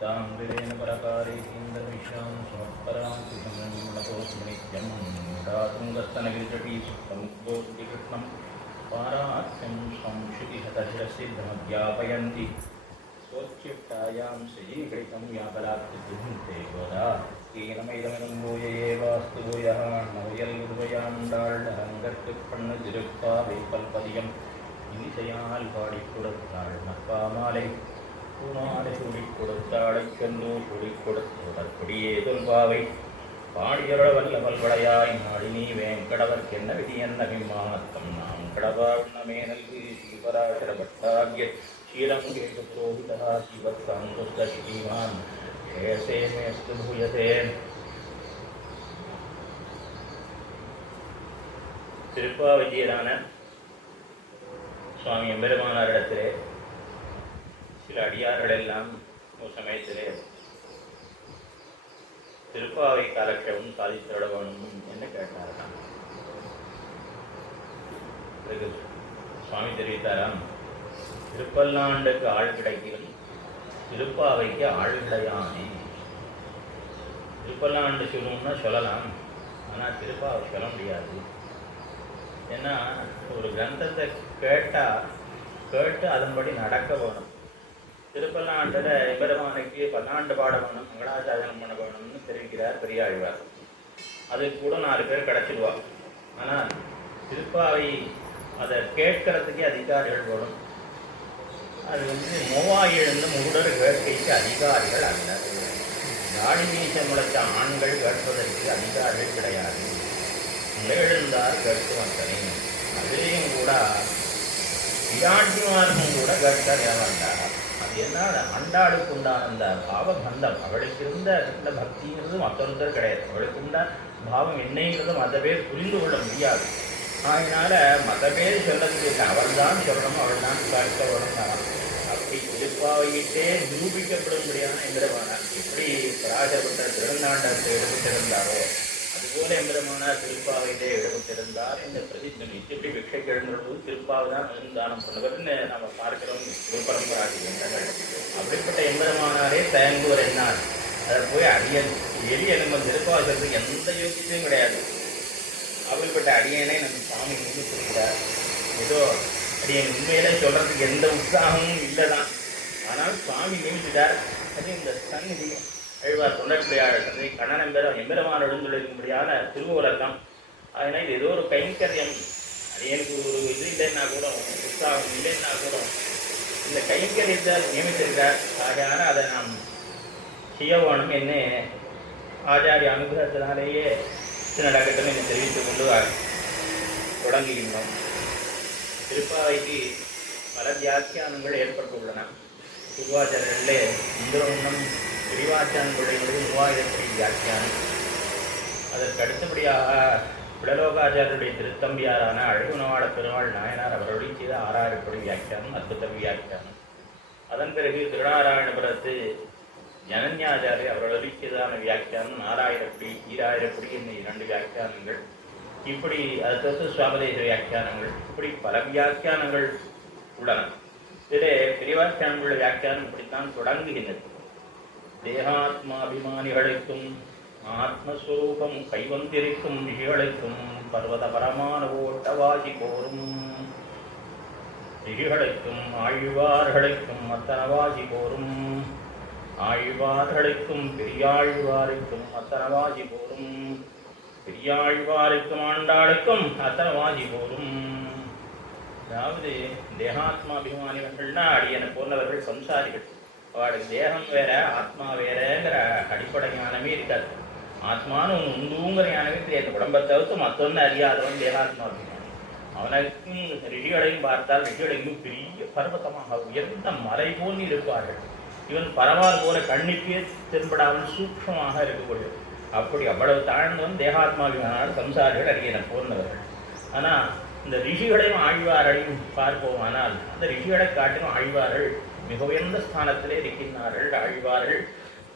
तांग्रेण परकारे केन्द्रविश्रां समत्परान्ति संगणकोऽस्मनित्यं मूढातुङ्गस्तनगिरिजटी सुप्तमुद्बोधिकृष्णं पाराख्यं संश्रुतिहतशिरसिद्धमध्यापयन्ति स्वोच्चिष्टायां सजीकृतं व्यापलाप्तिभुङ्क्ते गोदा ஈனமைதமிடும் பூஜையே வாஸ்து பூயः நவையல் உருவையாண்டாள் அரங்கற்குப் பண்ணு திருப்பாவை பல்பதியம் இனிசையால் பாடிக் கொடுத்தாள் நற்பாமாலை பூமாலை சூடிக் கொடுத்தாளைக் கொண்டு சூடிக் கொடுத்தோடற்குடியே தொல்பாவை பாடியருள வல்ல பல்வளையாய் நாடினி வேங்கடவர்க்கென்ன விதி என்ன விமானத்தம் நாம் கடவாண்ணமே நல்கு ஸ்ரீபராசர பட்டாகிய ஷீலம் கேட்டு புரோகிதா சிவத்சந்துஷ்ட ஸ்ரீமான் ஏசே மேஸ்து பூயதே. திருப்பாவஜியரான சுவாமி எம்பெருமானாரிடத்திலே சில அடியார்கள் எல்லாம் ஒரு சமயத்திலே திருப்பாவை காலக்ஷேபம் சாதித்திட வேணும் என்று கேட்டாராம். அதுக்கு சுவாமி தெரிவித்தாராம், திருப்பல்லாண்டுக்கு ஆள் கிடைக்கும், திருப்பாவைக்கு ஆள் கிடையானே. திருப்பல்லாண்டு சொல்லணும்னா சொல்லலாம், ஆனால் திருப்பாவை சொல்ல முடியாது. ஏன்னா ஒரு கிரந்தத்தை கேட்டு அதன்படி நடக்க வேணும். திருப்பல்லாண்டில் எம்பெருமானுக்கு பல்லாண்டு பாட வேணும், மங்களாசாசனம் பண்ண வேணும்னு தெரிவிக்கிறார் பெரியாழ்வார். அது கூட 4 பேர் கிடச்சிடுவார். ஆனால் திருப்பாவை அதை கேட்கறதுக்கே அதிகாரிகள் வேணும். அது மூவாயிழந்த மூடர் வேட்கைக்கு அதிகாரிகள் அல்ல. தாடி மீச முளைத்த ஆண்கள் கேட்பதற்கு அதிகாரிகள் கிடையாது. எழுந்தார் கேட்குவந்தனே. அதிலேயும் கூட விராட்டிமார்க்கும் கூட கேட்க தேவண்டார். அது என்ன, அண்டாளுக்கு உண்டான அந்த பாவபந்தம், அவளுக்கு இருந்த பக்திங்கிறது மற்றொருத்தர் கிடையாது. அவளுக்கு உண்ட பாவம் என்னைங்கிறது மற்ற பேர் புரிந்து கொள்ள முடியாது. அதனால மற்ற பேர் சொல்லக்கூடிய அவள் தான் சொல்லணும், அவள் தான் கேட்க வேணும். அப்படி திருப்பாவையிட்டே நிரூபிக்கப்படும்படியான எம்பெருமானார் எப்படி பராசரப்பட்ட திருநாண்டத்தை எடுத்துட்டிருந்தாரோ அதுபோல எம்பெருமானார் திருப்பாவையிலே எடுத்துட்டிருந்தார். இந்த பிரதிஜை எப்படி விக்ஷைக்கு எழுந்துள்ளது திருப்பாவை தான் தானம் பண்ணுவதுன்னு நம்ம பார்க்கிறோம் குருபரம்பராதி எண்ணங்கள். அப்படிப்பட்ட எம்பெருமானாரே தயங்குவர் என்னார். அதை போய் அடியன் எளிய நம்ம திருப்பாவசத்துக்கு எந்த யோசிச்சும் கிடையாது. அப்படிப்பட்ட அடியனை நம்ம சுவாமி நிரூபித்திருக்கிறார். ஏதோ அடியன் உண்மையிலே சொல்றதுக்கு எந்த உற்சாகமும் இல்லைதான். ஆனால் சுவாமி நியமித்தார். அது இந்த சந்நிதி அழ்வார் தொண்டற்குடையாள் அதை கண்ணன் எம்பெருமான் எழுந்துள்ளிருக்கும்படியான திருவுலகம். அதனால் இது ஏதோ ஒரு கைங்கரியம். அடியனுக்கு ஒரு இது இல்லைன்னா கூட, உற்சாகம் இல்லைன்னா கூட இந்த கைங்கரியத்தை நியமித்திருக்கிறார். ஆகையான அதை நாம் செய்ய வேணும் என்ன ஆச்சாரிய அனுகிரகத்தினாலேயே நடக்கட்டும் என்று தெரிவித்துக் கொண்டு தொடங்குகின்றோம். திருப்பாவைக்கு பல வியாக்கியானங்கள் ஏற்பட்டுள்ளன. பூர்வாச்சாரியர்களே இந்திரமுன்னம் விரிவாச்சாரங்களுடைய 3000 வியாக்கியானம். அதற்கு அடுத்தபடியாக பிடலோகாச்சாரியருடைய திருத்தம்பியாரான அழகுணவாட பெருமாள் நாயனார் அவருடைய செய்த 6000 வியாக்கியானம், அற்புத வியாக்கியானம். அதன் பிறகு திருநாராயணபுரத்து ஜனன்யாச்சாரிய அவர்களுடைய செய்தான வியாக்கியானம் 4000 2000 என்னும் 2 வியாக்கியானங்கள். இப்படி அடுத்தது சுவாபதேச வியாக்கியானங்கள். இப்படி பல வியாக்கியானங்கள் உள்ளன. இதிலே பெரியவாக்கியானங்களுடைய வியாக்கியானம் இப்படித்தான் தொடங்குகின்றது. தேகாத்மாபிமானிகளுக்கும் ஆத்மஸ்வரூபம் கைவந்திருக்கும் ரிஷிகளுக்கும் பர்வத பரமான ஓட்டவாசி போரும் ரிஷிகளுக்கும் ஆழ்வார்களுக்கும் அத்தனவாசி போரும் ஆழ்வார்களுக்கும் பெரியாழ்வாருக்கும் அத்தனவாசி போரும் பெரியாழ்வாருக்கும் ஆண்டாளுக்கும் அத்தனவாசி போரும். அதாவது தேகாத்மாபிமானிகள்னா அடியனை போன்றவர்கள் சம்சாரிகள். அவளுக்கு தேகம் வேற ஆத்மா வேறங்கிற அடிப்படை ஞானமே இருக்காது. ஆத்மானு உண்டுங்கிற ஞானமே தெரியாது. உடம்பை தவிர்த்து மற்றொன்று அறியாதவன் தேகாத்மாபிமானி. அவனுக்கும் ரிஷிகளையும் பார்த்தால் ரிஷிகளையும் பெரிய பர்வதமாக உயர்ந்த மலை போல் இருப்பார்கள். இவன் பரவால் போல கண்ணிப்பே தென்படாமல் சூக்ஷமாக இருக்கக்கூடிய அப்படி அவ்வளவு தாழ்ந்தவன் தேகாத்மாவினால் சம்சாரிகள் அடியனை போன்றவர்கள். ஆனால் இந்த ரிஷிகளையும் ஆழ்வார்களையும் பார்ப்போம். ஆனால் அந்த ரிஷிகளை காட்டிலும் ஆழ்வார்கள் மிக உயர்ந்த ஸ்தானத்திலே இருக்கின்றார்கள். ஆழ்வார்கள்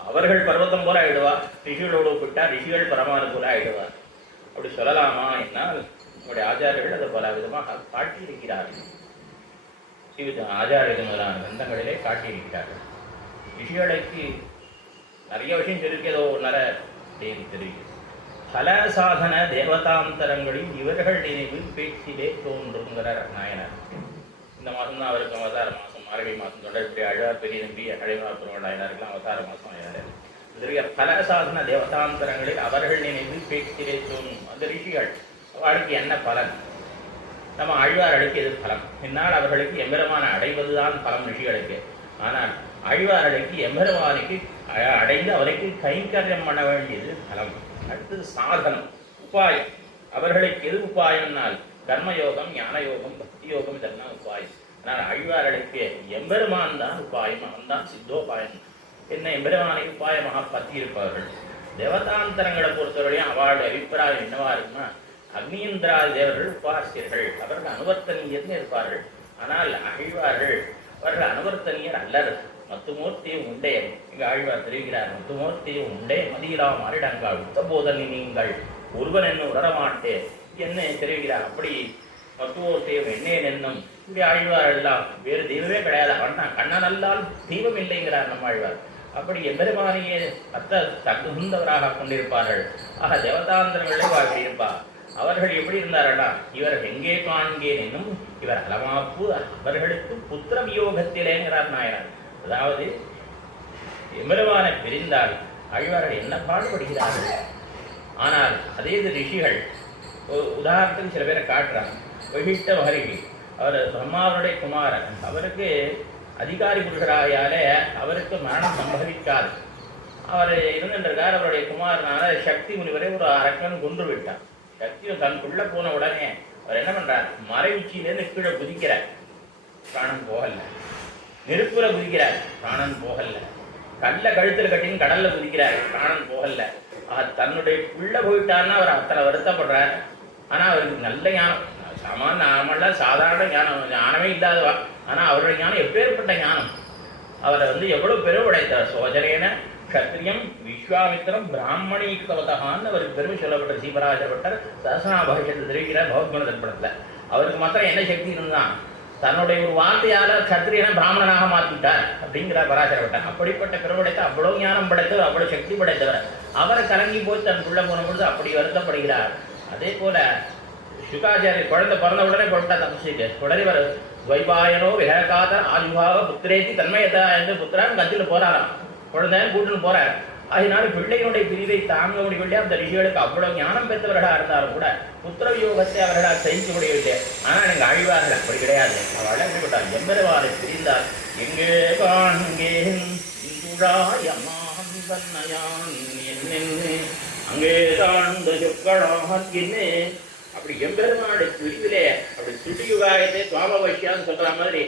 அவர்கள் பர்வதம் போல ஆயிடுவார். ரிஷிகளோடு ஒப்பிட்டால் ரிஷிகள் பரமானு போல ஆயிடுவார். அப்படி சொல்லலாமா என்னால் நம்முடைய ஆச்சாரியர்கள் அதை பல விதமாக காட்டியிருக்கிறார்கள். ஆச்சாரியர்கள் முதலான கிரந்தங்களிலே காட்டியிருக்கிறார்கள். ரிஷிகளுக்கு நிறைய விஷயம் சொல்லியிருக்கு. ஏதோ நர தெரியும். பல சாதன தேவதாந்தரங்களில் இவர்கள் நினைவில் பேச்சிலே தோன்றுங்கிறார் நாயனார். இந்த மாதம் தான் அவருக்கு அவதார மாதம், மார்கழி மாதம். தொடர்புடைய அழகார் பெரிய நம்பி அழைவாபுரம் நாயனாருக்கெல்லாம் அவதார மாதம் ஆயினார். இதற்கு பல சாதன தேவதாந்தரங்களில் அவர்கள் நினைவில் பேச்சிலே தோன்றும் அந்த ரிஷிகள் அவளுக்கு என்ன பலன்? நம்ம ஆழ்வார்களுக்கு எது பலம்? என்னால் அவர்களுக்கு எம்பெருமான அடைவதுதான் பலம் ரிஷிகளுக்கு. ஆனால் ஆழ்வார்களுக்கு எம்பெருமானுக்கு அடைந்து அவருக்கு கைங்கரியம் பண்ண வேண்டியது பலம். அடுத்தது சாதனம், உபாயம். அவர்களுக்கு எது உபாயம்னால் கர்மயோகம், ஞான யோகம், பக்தி யோகம், இதெல்லாம் உபாயம். ஆனால் ஆழ்வார்களுக்கு எம்பெருமான் தான் உபாயம், அவன் தான் சித்தோபாயம். என்ன எம்பெருமானை உபாயமாக பற்றி இருப்பவர்கள். தேவதாந்தரங்களை பொறுத்தவரையும் அவளுடைய அபிப்பிராயம் என்னவா இருக்குன்னா, அக்னியந்திராதி தேவர்கள் உபாசியர்கள், அவர்கள் அனுவர்த்தனீயர்னு இருப்பார்கள். ஆனால் ஆழ்வார்கள் அவர்கள் அனுவர்த்தனீயர் அல்லர். மத்துமூர்த்தியும் உண்டே, இங்கு ஆழ்வார் தெரிவிக்கிறார். மத்துமூர்த்தியும் உண்டே மதியிலா மாறிடங்கள் உத்தபோதனி நீங்கள் ஒருவன் என்ன உணரமாட்டே என்ன தெரிவிக்கிறார். அப்படி மத்துமூர்த்தியும் என்னேன் என்னும் இப்படி ஆழ்வார் எல்லாம் வேறு தெய்வமே கிடையாது, அவன் தான் கண்ணன் அல்லால் தெய்வம் இல்லைங்கிறார் நம்ம ஆழ்வார். அப்படி எம்பெருமானியே மற்ற தகுந்தவராக கொண்டிருப்பார்கள். ஆக தேவதாந்திரங்களே வாழ்க்கை இருப்பார். அவர்கள் எப்படி இருந்தார்களா, இவர் எங்கே காண்கேன் என்னும் இவர் அலமாப்பு அவர்களுக்கு புத்திர வியோகத்திலேங்கிறார் நாயனார். அதாவது எம்பெருமானை பிரிந்தால் ஆழ்வார்கள் என்ன பாடுபடுகிறார்கள். ஆனால் அதே ரிஷிகள் உதாரணத்துக்கு சில பேரை காட்டுறாங்க. வகிஷ்ட மகரிஷி, அவர் பிரம்மாவனுடைய குமாரன். அவருக்கு அதிகாரி புருஷராயாலே அவருக்கு மரணம் சம்பவிக்காது. அவர் இருந்திருக்கார். அவருடைய குமாரனான சக்தி முனிவரை ஒரு அரக்கன் கொன்று விட்டார். சக்தி தனக்குள்ள போன உடனே அவர் என்ன பண்றார், மறை உச்சியிலேருந்து கீழே குதிக்கிறார், பிராணன் போகல. நெருப்புல குதிக்கிறார், பிராணன் போகல. கல்ல கழுத்துல கட்டின்னு கடல்ல குதிக்கிறார், பிராணன் போகல. தன்னுடைய புள்ள போயிட்டார்னா அவர் அத்தனை வருத்தப்படுறார். ஆனா அவருக்கு நல்ல ஞானம், நாமெல்லாம் சாதாரண ஞானமே இல்லாதவா. ஆனா அவருடைய ஞானம் எப்பேற்பட்ட ஞானம். அவரை எவ்வளவு பெருமை உடைத்தார். சோஜனேன கத்திரியம் விஸ்வாமித்திரம் பிராமணீகவதகான்னு அவருக்கு பெருமை சொல்லப்பட்ட சீபராஜபட்டர் சஹஸ்ரநாமத்தில் தெரிவிக்கிறார் பகவத்குண தர்ப்பணத்தில். அவருக்கு மாத்திரம் என்ன சக்தி இருந்தான், தன்னுடைய ஒரு வார்த்தையால கத்திரியனை பிராமணனாக மாற்றிட்டார் அப்படிங்கிறார் பராசரப்பட்டர். அப்படிப்பட்ட பெருமைடைத்த அவ்வளவு ஞானம் படைத்தவர், அவ்வளவு சக்தி படைத்தவர். அவரை கலங்கி போய் தனக்குள்ள போன பொழுது அப்படி வருத்தப்படுகிறார். அதே போல சுகாச்சாரிய குழந்தை பிறந்த உடனே கொண்டா தப்பிச்சுட்டு உடனே வர வைபாயனோ விஹகாத ஆஜுபாவ புத்திரேத்தி தன்மயதா என்று புத்திரான் கத்தியில் போறாராம். குழந்தைன்னு கூட்டுன்னு போறார். அதனால பிள்ளைகளுடைய பிரிவை தாங்க முடியவில்லை. அந்த ரிஷிகளுக்கு அவ்வளவு ஞானம் பெற்றவர்களாக இருந்தாலும் கூட புத்திர வியோகத்தை அவர்களால் சகிக்க முடியவில்லை. ஆனால் எங்கள் ஆழ்வார்கள் அப்படி கிடையாது. அவள் எப்படிப்பட்டார், எம்பெருவாரை பிரிந்தார். எங்கே காண்கேன் அங்கே தாழ்ந்த சொற்களாகின்னு அப்படி எம்பெருமானுடைய பிரிவிலே அப்படி சுடியுகாயத்தை துவாமவசியான்னு சொல்ற மாதிரி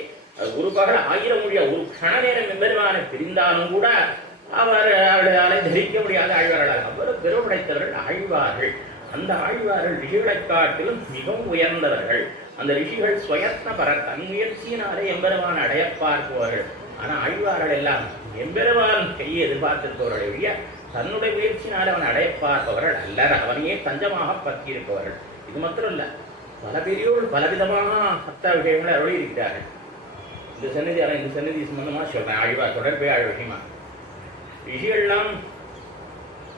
ஒரு பகல் 1000 மொழியா ஒரு கண நேரம் எம்பெருமானை பிரிந்தாலும் கூட அவர்களாலே தரிக்க முடியாத ஆழ்வார்களாக அவ்வளவு பெருமைடைத்தவர்கள் ஆழ்வார்கள். அந்த ஆழ்வார்கள் ரிஷிகளை காட்டிலும் மிகவும் உயர்ந்தவர்கள். அந்த ரிஷிகள் சுயத்ன பர தன் முயற்சியினாலே எம்பெருமான் அடைய பார்ப்பவர்கள். ஆனால் ஆழ்வார்கள் எல்லாம் எம்பெருமான் கையை எதிர்பார்த்திருப்பவர்களுடைய தன்னுடைய முயற்சியினால் அவன் அடைய பார்ப்பவர்கள் அல்லர். அவனையே தஞ்சமாக பற்றியிருப்பவர்கள். இது மாத்திரம் இல்ல, பல பெரியோர் பலவிதமான சத்த விஷயங்களை அருளி இருக்கிறார்கள். இந்த சன்னதி சம்பந்தமா சொல்றேன். ஆழ்வார் தொடர்பே ஆழ் விஷயமா ரிஷிகள்லாம்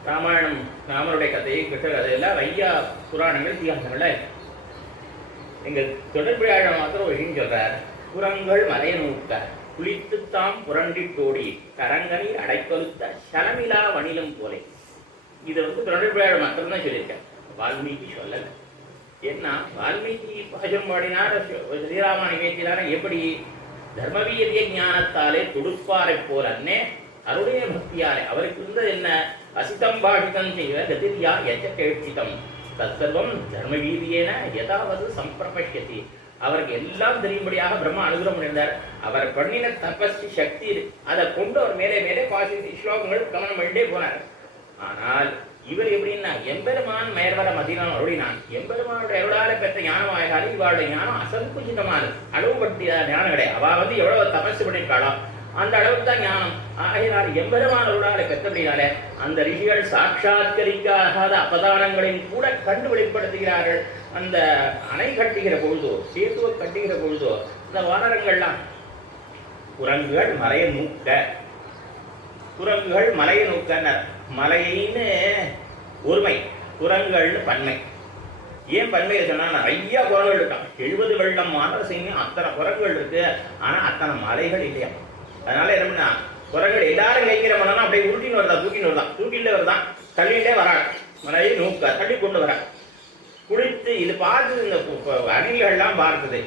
ராமாயணம் ராமருடைய கதையை கிட்ட கதையெல்லாம் ஐயா புராணங்கள் இதிகாசங்கள்ல எங்க தொடர்பு ஆழம் மாத்திரம் ஒரு விஷயம் சொல்றார். புறங்கள் மலைய நூக்க குளித்துத்தாம் புரண்டிட்டோடி கரங்கனி அடைக்கொழுத்த சலமிலா வணிலும் போலே. இதை தொடர்பு ஆழம் மாத்திரம் தான் சொல்லியிருக்கேன், வால்மீகி சொல்லல. ஏன்னா வால்மீகி பாஜம் பாடினார், ஸ்ரீராம நிகழ்ச்சினார எப்படி தர்மவீரிய ஞானத்தாலே துடுப்பாரை போல் அன்னே அவருடைய பக்தியாலே அவருக்கு இருந்தது என்ன, அசிதம் பாஷிதம் செய்வ கதிரியா எச்ச கேட்சிதம் தற்சர்வம் தர்மவீரியேன ஏதாவது சம்பிரபஷ்யதி. அவருக்கு எல்லாம் தெரியும்படியாக பிரம்மா அனுகிரகம் பண்ணியிருந்தார். அவர் பண்ணின தபஸ்தி சக்தி அதை கொண்டு அவர் மேலே மேலே பாசி ஸ்லோகங்கள் கவனம் பண்ணிட்டே போனார். ஆனால் இவர் எப்படின்னா எம்பெருமான் மேர்வர மதினான் அருளினான். எம்பெருமானுடைய அருளால பெற்ற ஞானமாயாலும் இவருடைய ஞானம் அசங்குச்சிதமானது, அளவுபடுத்திய ஞானம் கிடையாது. அவ எவ்வளவு தபசு பண்ணியிருக்காளோ அந்த அளவுக்கு தான் ஞானம். ஆகையினால் எம்பெருமான் அருளால பெற்றபடினால அந்த ரிஷிகள் சாட்சாத்கரிக்காத அபதானங்களையும் கூட கண்டு வெளிப்படுத்துகிறார்கள். அந்த அணை கட்டுகிற பொழுதோ சேத்துவை கட்டுகிற பொழுதோ இந்த வானரங்கள்லாம் குரங்குகள் மறைய நூக்க குரங்குகள் மலையை நோக்கனர். மலையின்னு ஒருமை, குரங்குகள்னு பன்மை. ஏன் பன்மையை சொன்னா நிறைய குரங்குகள் இருக்கான். 70 வெள்ளம் மாநரசிங்கம் அத்தனை குரங்குகள் இருக்கு. ஆனா அத்தனை மலைகள் இல்லையா. அதனால என்ன பண்ணா குரங்குகள் எல்லாரும் கைக்கிற மனம் அப்படியே உருட்டின்னு வருதா, தூக்கிட்டு வருதான், தள்ளிகிட்டே வராங்க. மலையை நோக்க தள்ளி கொண்டு வர குளித்து இது பார்த்து இந்த அணில்கள்லாம் பார்த்தது.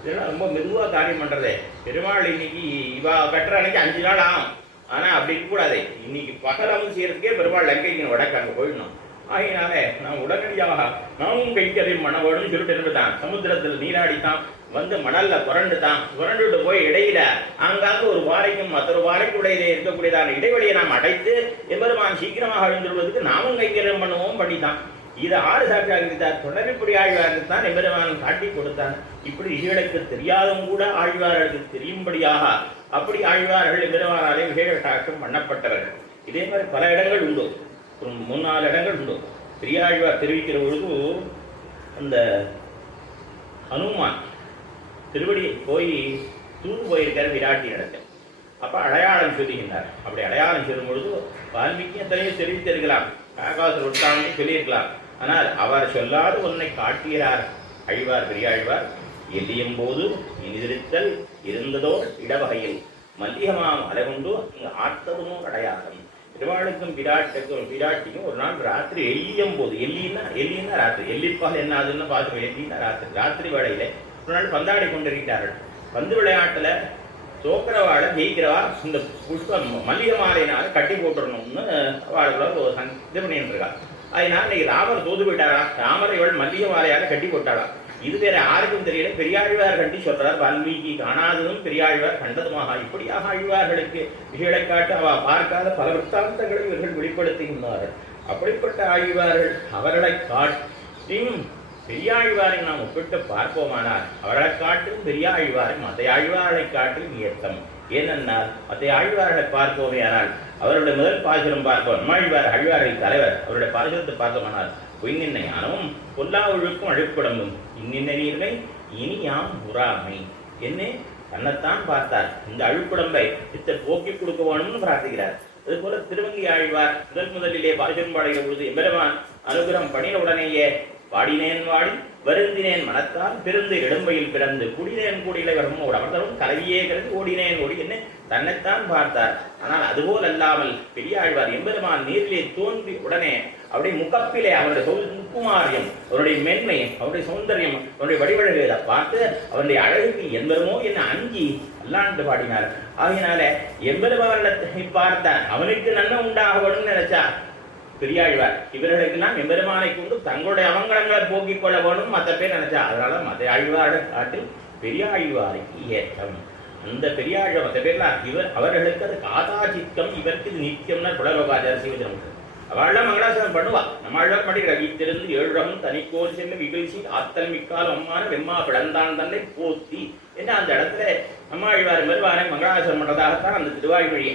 இதெல்லாம் ரொம்ப மெதுவாக காரியம் பண்றது. பெருமாள் இன்னைக்கு இவா கட்டுற அன்னைக்கு 5 நாள் ஆகும். ஆனா அப்படி இருக்கக்கூடாது. இன்னைக்கு பகலம் செய்யறதுக்கே பெருமாள் லங்கைக்கு வடக்கு அங்கே போயிடணும். ஆகினாலே நான் உடனடியாக நாமும் கைக்கறியும் பண்ண வேணும்னு சொல்லிட்டு இருந்துட்டான். சமுத்திரத்தில் நீராடித்தான் வந்து மணல்ல புரண்டுட்டு போய் இடையில அங்காங்க ஒரு பாறைக்கும் மற்றொரு பாறைக்கு இடையிலே இருக்கக்கூடியதான இடைவெளியை நாம் அடைத்து எம்பெருமான் சீக்கிரமாக எழுந்துள்ளதுக்கு நாமும் கைக்கரியம் பண்ணுவோம் பண்ணித்தான். இது ஆறு சாட்சியாகித்தார். தொடர்புப்படி ஆழ்வாருக்கு தான் எம்பெருமான் காட்டி கொடுத்தான். இப்படி ரிஷிகளுக்கு தெரியாதும் கூட ஆழ்வார்களுக்கு தெரியும்படியாக அப்படி ஆழ்வார்கள் எம்பெருமானாலே விசேஷ சாட்சியம் பண்ணப்பட்டவர்கள். இதே மாதிரி பல இடங்கள் உண்டு. 3-4 இடங்கள் உண்டு. பெரியாழ்வார் தெரிவிக்கிற பொழுது அந்த ஹனுமான் திருவடி போய் தூது போயிருக்கார் விராட்டி இடத்துல. அப்ப அடையாளம் சொல்லுகின்றார். அப்படி அடையாளம் சொல்லும் பொழுது வால்மீகி எத்தனையோ தெரிவித்திருக்கலாம், ஆகாச உட்காந்து சொல்லியிருக்கலாம். ஆனால் அவர் சொல்லாத ஒன்றை காட்டுகிறார் அழ்வார் பெரியாழ்வார். எல்லியும் போது இனிதிருத்தல் இருந்ததோ இடவகையில் மல்லிகமாம் அலைகொண்டு அங்கு ஆர்த்ததுமோ அடையாளம். பெருமாளுக்கும் பிராட்டியும் ஒரு நாள் ராத்திரி எல்லியும் போது, எல்லின்னா ராத்திரி, எல்லிப்பால் என்ன ஆகுதுன்னு பார்த்துருவோம். எல்லின்னா ராத்திரி வேளையில ஒரு நாள் பந்தாடி கொண்டிருக்கிறார்கள். பந்து விளையாட்டுல தோக்கிறவாளை ஜெயிக்கிறவா இந்த புஷ்பம் மல்லிகை மாலையினால கட்டி போட்டுடணும்னு அவளுக்குள்ள இது பண்ணிட்டு இருக்கா. அதனால இன்னைக்கு ராமர் தோது போயிட்டாரா, ராமரை இவள் மல்லிகை மாலையால கட்டி போட்டாளா. இது வேற யாருக்கும் தெரியல. பெரியாழ்வார் கட்டி சொல்றார். வால்மீகி காணாததும் பெரியாழ்வார் கண்டதுமாக இப்படியாக ஆழ்வார்களுக்கு விஷயங்களை காட்டு அவ பார்க்காத பல விற்த்தாந்தங்களை இவர்கள் வெளிப்படுத்துகின்றார்கள். அப்படிப்பட்ட ஆழ்வார்கள் அவர்களை காட்டியும் பெரியாழ்வாரை நாம் ஒப்பிட்டு பார்ப்போமானால் அவர்களை காட்டும் பெரியாழ்வாரை மற்ற ஆழ்வார்களை காட்டும் ஏத்தம். ஏனென்றால் மற்ற ஆழ்வார்களை பார்ப்போமே ஆனால் அவருடைய முதல் பாசுரம் பார்ப்போம். நம்மாழ்வார் ஆழ்வாரின் தலைவர். அவருடைய பாசுரத்தை பார்த்தோமானால் பொய்நின்னை ஞானமும் பொல்லா ஒழுக்கும் அழுக்குடம்பும் இன்னின்ன நீர்மை இனி யாம் உறாமை என்ன தன்னைத்தான் பார்த்தார். இந்த அழுக்குடம்பை போக்கி கொடுக்க வேணும்னு பிரார்த்திக்கிறார். அதுபோல திருவங்கி ஆழ்வார் முதலிலே பாசுரம் பாடுகிற பொழுது எம்பெருமான் அனுகிரகம் பண்ணின உடனேயே பாடினேன் வாடி வருந்தினேன் மனத்தால் பிறந்து இடும்பையில் பிறந்து குடினேன் கூடியில வருமோடு அமர்ந்தவரும் கலவியே கருதி ஓடினேன் ஓடி என்ன தன்னைத்தான் பார்த்தார். ஆனால் அதுபோல் அல்லாமல் பெரியாழ்வார் எம்பெருமான் நீரிலே தோன்றி உடனே அவருடைய முகப்பிலே அவருடைய முக்குமாரியம், அவருடைய மென்மை, அவருடைய சௌந்தரியம், அவருடைய வடிவழகுகளை பார்த்து அவருடைய அழகுக்கு எம்பெருமோ என்ன அஞ்சி அல்லாண்டு பாடினார். ஆகினால எம்பெருமானத்தை பார்த்தார். அவனுக்கு நன்மை உண்டாக வேணும்னு நினைச்சார் பெரியாழ்வார். இவர்களுக்கெல்லாம் எம்பெருமானை கொண்டு தங்களுடைய அவங்களங்களை போக்கிக் கொள்ள வேணும் மற்ற பேர் நினைச்சா. அதனால மற்ற ஆழ்வாரை காட்டில் பெரியாழ்வாருக்கு ஏற்றம். அந்த பெரியாழ்வார் மற்ற பேர்லாம் அவர்களுக்கு அது காதாச்சித்தம், இவருக்கு இது நித்தியம்னா புலரோகாச்சார சிவஜனம். அவள்லாம் மங்களாசனம் பண்ணுவா. நம்ம ஆழ்வார் படிக்கிற வீட்டிலிருந்து 7 தனிக்கோர் சென்று விகிழ்ச்சி ஆத்தல் மிக்கால் அம்மான வெம்மா பிளந்தான் தன்னை போத்தி என்ன அந்த இடத்துல நம்ம ஆழ்வார் மெருவானை மங்களாசனம் பண்றதாகத்தான் அந்த திருவாய்மொழியை.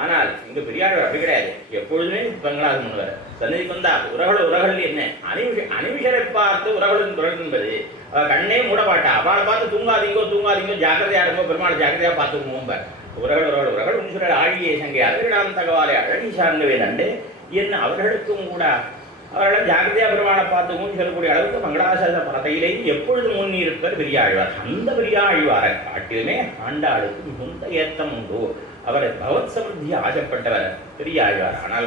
ஆனால் இங்க பெரியாழ்வார் அப்படி கிடையாது. எப்பொழுதுமே மங்களாசனம் பண்ணுவார். சன்னதிக்கு வந்தா உரகள் என்ன அணிவிஷரை பார்த்து உரகள் என்பது கண்ணே மூடப்பாட்டா. அவளை பார்த்து தூங்காதீங்கோ ஜாக்கிரதையா இருங்கோ, பெருமாள் ஜாக்கிரதையா பார்த்துக்குவோம். உரகள் உன்சுரர் ஆழியே சங்கை அதற்கிடாம் தகவாலை அழகி சார்ந்தவே நண்டு என்ன அவர்களுக்கும் கூட அவர்களை ஜாக்கிரதையா பெருமாளை பார்த்துக்கும் சொல்லக்கூடிய அளவுக்கு மங்களாசார பரத்தையிலேயே எப்பொழுது முன்னி இருப்பர் பெரியாழ்வார். அந்த பெரியாழ்வாரை காட்டிலுமே ஆண்டாளுக்கு மிகுந்த ஏத்தம் உண்டு. அவர் பகவத் சமிருத்தியை ஆசைப்பட்டவர் பெரியாழ்வார். ஆனால்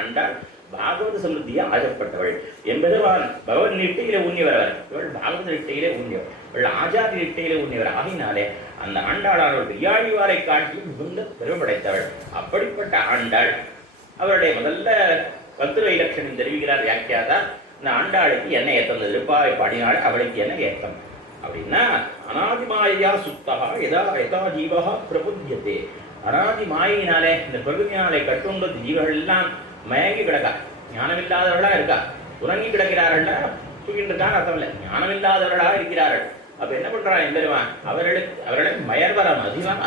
ஆண்டாள் பாகவத சமிருத்தியை ஆசைப்பட்டவள். என்பதுவான் பகவத் நிட்டையிலே உண்ணியவர் அவர். இவள் பாகவத நிட்டையிலே உண்ணியவர், இவள் ஆச்சார நிட்டையிலே உண்ணியவர். ஆகினாலே அந்த ஆண்டாளானவள் பெரியாழ்வாரை காட்டி மிகுந்த பெருமைப்படைத்தவள். அப்படிப்பட்ட ஆண்டாள் அவருடைய முதல்ல கத்துரை இலட்சணம் தெரிவிக்கிறார் வியாக்கியாதா. இந்த ஆண்டாளுக்கு என்ன ஏத்தம் திருப்பாவை பாடினாள். அவளுக்கு என்ன ஏத்தம் அப்படின்னா அநாதிமாயா சுத்தகா யதா ஜீவகா பிரபுத்தியதே. அனாதி மாயினாலே இந்த பிரகிருதியினாலே கட்டுண்ட ஜீவர்கள் எல்லாம் மயங்கி கிடக்கா, ஞானமில்லாதவர்களா இருக்கா. உறங்கி கிடக்கிறார்கள்னா தூக்கிட்டு இருக்கான்னு அர்த்தம் இல்லை, ஞானமில்லாதவர்களாக இருக்கிறார்கள். அப்ப என்ன பண்றான் எம்பெருமான் அவர்களுக்கு மயர்வரம் அதிகம்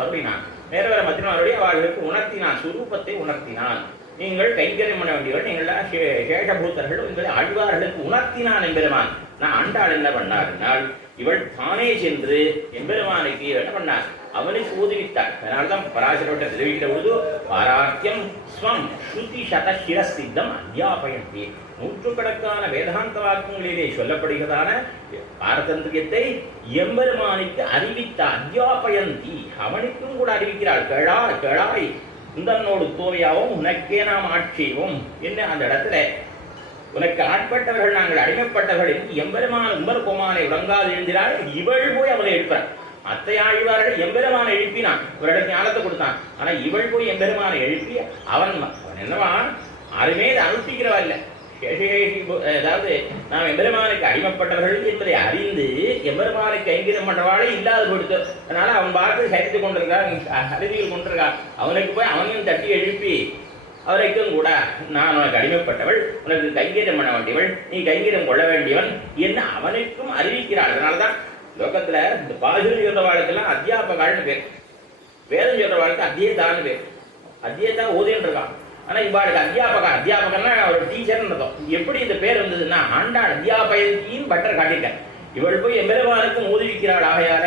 அருளினான். மேயர்வரம் அதிகம் அருளி அவர்களுக்கு உணர்த்தினான், சுரூபத்தை உணர்த்தினான். நீங்கள் கைங்கரியம் பண்ண வேண்டியவர்கள், நீங்கள் சேஷபூத்தர்கள், உங்களை ஆழ்வார்களுக்கு உணர்த்தினான் எம்பெருமான். நான் ஆண்டாள் என்ன பண்ணார் என்றால் இவள் தானே சென்று எம்பெருமானுக்கு என்ன பண்ணார், அவனுக்கு ஊதுவித்தாள். அதனால்தான் பராசரவட்ட தெரிவிக்கிற பொழுது பாராத்தியம் ஸ்வம் ஸ்ருதி சத சிரசித்தம் அத்தியாபயந்தி. நூற்றுக்கணக்கான வேதாந்த வாக்கியங்களிலே சொல்லப்படுகிறதான பாரதந்திரியத்தை எம்பெருமானுக்கு அறிவித்த அத்தியாபயந்தி, அவனுக்கும் கூட அறிவிக்கிறாள். கேளாய் கேளாய் இந்தன்னோடு தோவையாவும் உனக்கே நாம் ஆட்சேபம் என்ன அந்த இடத்துல உனக்கு ஆட்பட்டவர்கள் நாங்கள் அடிமைப்பட்டவர்கள் என்று எம்பெருமான உம்பர் கோமானை உறங்காது எழுந்தினாள். இவள் போய் அவளை எழுப்புறாள். அத்தை ஆழ்வார்கள் எம்பெருமானை எழுப்பினான், இவரிடத்து ஞானத்தை கொடுத்தான். ஆனா இவள் போய் எம்பெருமானை எழுப்பி அவன் என்னவா யாருமே அனுஷ்டிக்கிறவல்ல, அதாவது நாம் எம்பெருமானுக்கு அடிமைப்பட்டவர்கள் என்பதை அறிந்து எம்பெருமானுக்கு கைங்கரியம் பண்றவாளே இல்லாது கொடுத்து, அதனால அவன் பார்த்து சரித்து கொண்டிருக்கான், அறுதியில் கொண்டிருக்கான். அவனுக்கு போய் அவனையும் தட்டி எழுப்பி அவரைக்கும் கூட நான் உனக்கு அடிமைப்பட்டவள், உனக்கு கைங்கரியம் பண்ண வேண்டியவள், நீ கைங்கரியம் கொள்ள வேண்டியவன் என்ன அவனுக்கும் அறிவிக்கிறாள். அதனாலதான் லோகத்துல இந்த பாசுரம் சொல்ற வாழ்க்கெல்லாம் அத்தியாபகாள்னு பேர், வேதம் சொல்ற வாழ்க்கை அத்தியதான்னு பேர். அத்தியதான் ஓதின்னு இருக்கான். ஆனா இவாளுக்கு அத்தியாபகன்னா ஒரு டீச்சர்னு இருக்கும். எப்படி இந்த பேர் வந்ததுன்னா ஆண்டாள் அத்தியாபயத்தின்னு பட்டர் காட்டிட்டேன். இவள் போய் எம்பெருமானுக்கும் ஓதுவிக்கிறாள். ஆகையார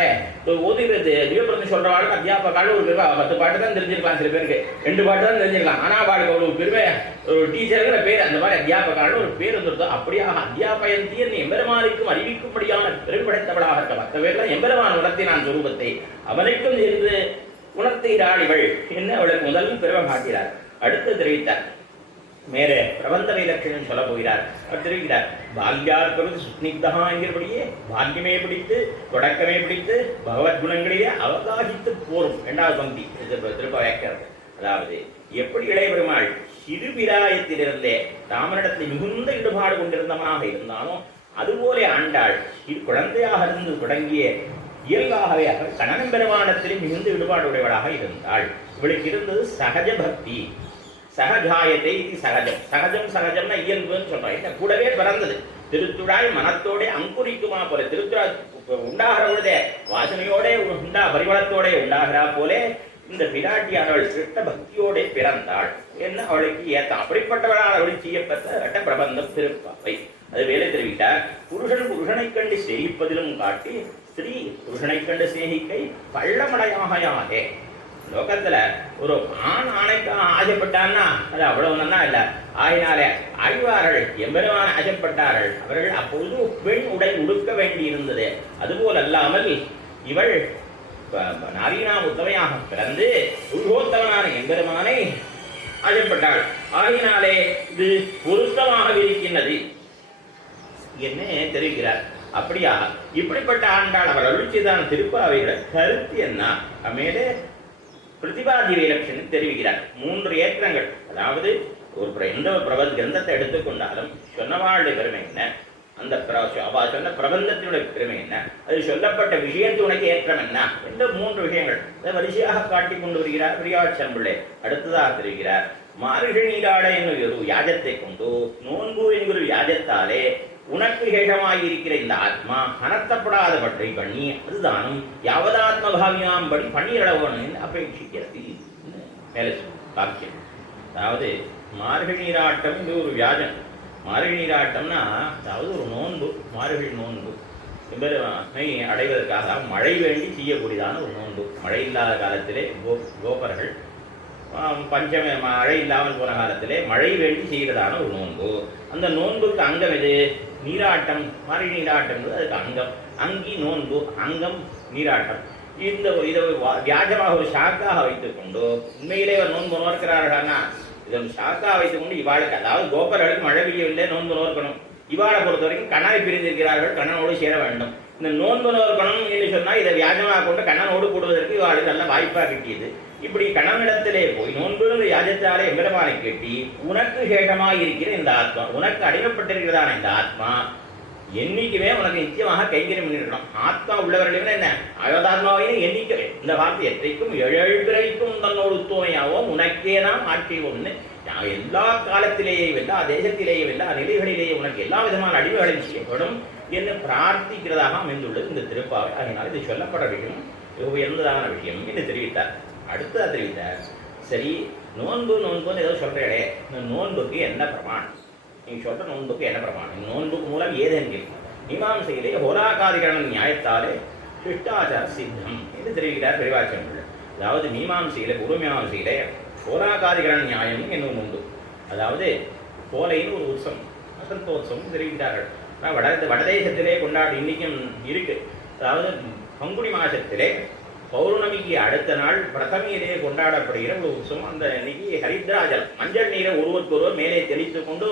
ஓதுகிறது திவ்யபிரதம் சொல்றவாளுக்கு அத்தியாபகாள் ஒரு பெருமை. 10 பாட்டு தான் தெரிஞ்சிருக்கலாம், சில பேருக்கு 2 பாட்டு தான் தெரிஞ்சிருக்கலாம். ஆனா அவளுக்கு ஒரு பெருமை, ஒரு டீச்சருங்கிற பேர், அந்த மாதிரி அத்தியாபகாள்னு ஒரு பேர் வந்துருந்தோ. அப்படியாக அத்தியாபயந்தியன் எம்பெருமானுக்கும் அறிவிக்கும்படியான பெரும்படைத்தவளாக இருக்க. மற்ற பேர்லாம் எம்பெருமான் உணர்த்தினான் சொரூபத்தை, அவனுக்கும் இருந்து உணர்த்துகிறாள் இவள் என்ன அவளுக்கு முதல் பெருமை காட்டினார். அடுத்து தெரிவித்தார் மேலே பிரபந்த வைலட்சணம் சொல்ல போகிறார். அவர் தெரிவிக்கிறார், பால்யார்பது சுஸ்னிக்தா என்கிறபடியே பால்யமே பிடித்து தொடக்கமே பிடித்து பகவத்குணங்களிலே அவகாசித்து போரும். 2வது பந்தி திருப்ப வைக்கிறது. அதாவது எப்படி இளைய பெருமாள் சிறுபிராயத்திலிருந்தே ராமனிடத்தில் மிகுந்த ஈடுபாடு கொண்டிருந்தவனாக இருந்தாலும் அதுபோல ஆண்டாள் குழந்தையாக இருந்து தொடங்கிய இயல்பாகவே கணவன் பெருமானத்திலும் மிகுந்த ஈடுபாடு உடையவளாக இருந்தாள். இவளுக்கு இருந்தது சகஜ பக்தி. சகஜாயத்தை இது சகஜம். சகஜம்னா இயல்புன்னு சொல்றான். என்ன கூடவே பிறந்தது. திருத்துழாய் மனத்தோட அங்குரிக்குமா போல, திருத்துழாய் உண்டாகிற பொழுதே வாசனையோட பரிமளத்தோட உண்டாகிறா போல இந்த பிராட்டியானவள் சிட்ட பக்தியோட பிறந்தாள். என்ன அவளுக்கு ஏத்த அப்படிப்பட்டவளால் அவள் செய்யப்பட்ட பிரபந்தம் திருப்பாவை. அது வேலை தெரிவித்தார். புருஷனை கண்டு சேகிப்பதிலும் காட்டி ஸ்திரீ புருஷனை கண்டு சேகிக்கை பள்ளமடையாகையாகே. லோகத்துல ஒரு ஆண் ஆணைக்காக ஆசைப்பட்டான்னா அது அவ்வளவு நன்னா இல்ல. ஆகினாலே ஆழ்வார்கள் எம்பெருமான ஆசைப்பட்டார்கள். அவர்கள் அப்பொழுது பெண் உடை உடுக்க வேண்டி இருந்தது. அதுபோல் அல்லாமல் இவள் நாரீனா உத்தமையாக பிறந்து புருஷோத்தமனான எம்பெருமானை ஆசைப்பட்டாள். ஆகினாலே இது பொருத்தமாக இருக்கின்றது என்ன தெரிவிக்கிறார். அப்படியா இப்படிப்பட்ட ஆண்டாள் அவர் அருள்ச்சிதான் திருப்பாவையோட கருத்து என்ன மேலே பிரதிபாதி வைலட்சணம் தெரிவிக்கிறார். 3 ஏற்றங்கள். அதாவது ஒரு எந்த கிரந்தத்தை எடுத்துக்கொண்டாலும் சொன்னவாளுடைய பெருமை என்ன, அந்த சொன்ன பிரபந்தத்தினுடைய பெருமை என்ன, அது சொல்லப்பட்ட விஷயத்தினுடைய ஏற்றம் என்ன என்ற 3 விஷயங்கள் அதை வரிசையாக காட்டிக் கொண்டு வருகிறார் பெரியாட்சன் பிள்ளை. அடுத்ததாக தெரிவிக்கிறார், மார்கழி நீராட என்னும் ஒரு யாஜத்தை கொண்டு நோன்பு என்கிற யாஜத்தாலே உனக்கு ஹேஷமாயிருக்கிற இந்த ஆத்மா அனர்த்தப்படாத பற்றி பண்ணி அதுதானும் யாவதாத்ம பாவியாம் படி பணியிடவன் அபேட்சிக்கிறது மேலே வாக்கியம். அதாவது மார்கழி நீராட்டம் இது ஒரு வியாஜம். மார்கழி நீராட்டம்னா அதாவது ஒரு நோன்பு, மார்கழி நோன்பு எம்பெருமானை அடைவதற்காக மழை வேண்டி செய்யக்கூடியதான ஒரு நோன்பு. மழை இல்லாத காலத்திலே கோபர்கள் பஞ்சமி மழை இல்லாமல் போன காலத்திலே மழை வேண்டி செய்கிறதான ஒரு நோன்பு. அந்த நோன்புக்கு அங்கம் எது? நீராட்டம். மார்கழி நீராட்டம் அதுக்கு அங்கம். அங்கி நோன்பு, அங்கம் நீராட்டம். இதை வியாஜமாக ஒரு ஷாக்காக வைத்துக்கொண்டு உண்மையிலே ஒரு நோன்பு நோக்கிறார்களானா இதை ஒரு ஷாக்காக வைத்துக்கொண்டு இவாளுக்கு, அதாவது கோபர்களுக்கு மழை பெய்யவில்லை நோன்பு நோக்கணும். இவாளை பொறுத்த வரைக்கும் கண்ணனை பிரிந்திருக்கிறார்கள், கண்ணனோடு சேர வேண்டும். இந்த நோன்பு நோக்கணும் என்று சொன்னால் இதை வியாஜமாக கொண்டு கண்ணனோடு கூடுவதற்கு இவாளுக்கு நல்ல வாய்ப்பாக கிட்டியது. இப்படி கண்ணனிடத்திலே போய் நோன்புங்கிற யாஜத்தாலே எம்பெருமானை கேட்டி உனக்கு சேஷமாக இருக்கிற இந்த ஆத்மா, உனக்கு அடிமைப்பட்டிருக்கிறதான இந்த ஆத்மா என்னைக்குமே உனக்கு நிச்சயமாக கைங்கரியம் பண்ணிருக்கணும். ஆத்மா உள்ளவர்கள் என்ன அயோதாத்மாவையும் எண்ணிக்கவே இந்த வார்த்தை எத்தைக்கும் 7 பிறவிக்கும் தன்னோடு தூய்மையாகவும் உனக்கே நாம் ஆட்சிவோம்னு எல்லா காலத்திலேயும் எல்லா தேசத்திலேயும் எல்லா நிலைகளிலேயே உனக்கு எல்லா விதமான அடிமைகளையும் செய்யப்படும் என்று பிரார்த்திக்கிறதாக அமைந்துள்ளது இந்த திருப்பாவை. அதனால் இது சொல்லப்பட விஷயம் மிக உயர்ந்ததான விஷயம் என்று தெரிவித்தார். அடுத்து தெரிவித்தார், சரி நோன்புன்னு ஏதோ சொல்றேடே, இந்த நோன்புக்கு என்ன பிரமாணம்? நீங்க சொல்ற நோன்புக்கு என்ன பிரமாணம்? நோன்புக்கு மூலம் ஏதென்கில் மீமாம்சையிலே ஹோராகாதிகரண நியாயத்தாலே சிஷ்டாச்சார சித்தம் என்று தெரிவிக்கிறார் பெரிவாச்சங்கள். அதாவது மீமாம்சையில பூர்வமீமாம்சையில கோலாகாதிகரண நியாயம் என்னும் உண்டு. அதாவது கோலைன்னு ஒரு உற்சவம், வசந்தோத்சவம் தெரிவிக்கிறார்கள். வடதேசத்திலே கொண்டாடு இன்னைக்கும் இருக்கு. அதாவது பங்குனி மாசத்திலே பௌர்ணமிக்கு அடுத்த நாள் பிரதமியிலே கொண்டாடப்படுகிற ஒரு உற்சவம். அந்த இன்னைக்கு ஹரித்ராஜல் மஞ்சள் நீரை ஒருவருக்கொருவர் மேலே தெளித்து கொண்டு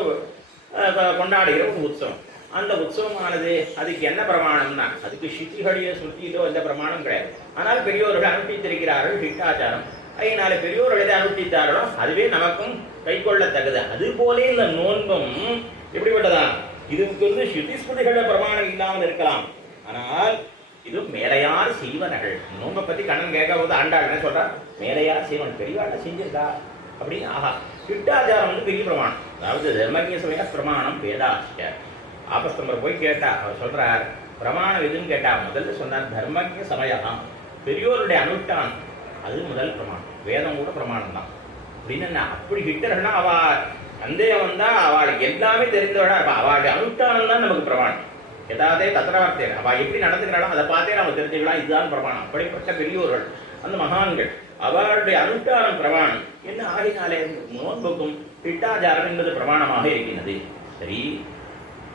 கொண்டாடுகிற ஒரு உற்சவம். அந்த உற்சவமானது அதுக்கு என்ன பிரமாணம்னா, அதுக்கு சித்திகளியோ சுத்தியிலோ எந்த பிரமாணம் கிடையாது. ஆனால் பெரியோர்கள் அனுஷ்டித்திருக்கிறார்கள் சிட்டாச்சாரம். அதனால பெரியோர்கள் எதை அனுஷ்டித்தார்களோ அதுவே நமக்கும் கை கொள்ளத்தக்கது. அது போலே இந்த நோன்பும் எப்படிப்பட்டதான், இதுக்கு ஸ்ருதிஸ்மிருதிகள பிரமாணம் இல்லாமல் இருக்கலாம், ஆனால் இது மேலையார் செய்வனர்கள். நோன்பை பத்தி கண்ணன் கேட்க போது ஆண்டாள் என்ன சொல்றா, மேலையார் செய்வன் பெரியவாட செஞ்சிருக்கா அப்படின்னு. ஆஹா, சிட்டாச்சாரம் பெரிய பிரமாணம். அதாவது தர்மஜ்ஞ சமய பிரமாணம் வேதாச்ச. ஆபஸ்தம்பர் போய் கேட்டா அவர் சொல்றார், பிரமாணம் எதுன்னு கேட்டா முதல்ல சொன்னார் தர்மஜ்ஞ சமயம், பெரியோருடைய அனுஷ்டான் அது முதல் பிரமாணம். வேதம் கூட பிரமாணம் தான் அப்படின்னு. அப்படி ஹிட்டர்னா அவ சந்தேகம் வந்தா அவளுக்கு எல்லாமே தெரிந்தவளா இருப்பா. அவளுடைய அனுஷ்டானம் தான் நமக்கு பிரமாணம். எதாவதே தத்திரவார்த்தை அவள் எப்படி நடந்துக்கிறாலும் அதை பார்த்தே நம்ம தெரிஞ்சுக்கலாம், இதுதான் பிரமாணம். அப்படிப்பட்ட பெரியோர்கள் அந்த மகான்கள் அவருடைய அனுஷ்டானம் பிரமாணம் என்ன ஆகினாலே நோன்புக்கும் பிட்டாச்சாரம் என்பது பிரமாணமாக இருக்கின்றது. சரி,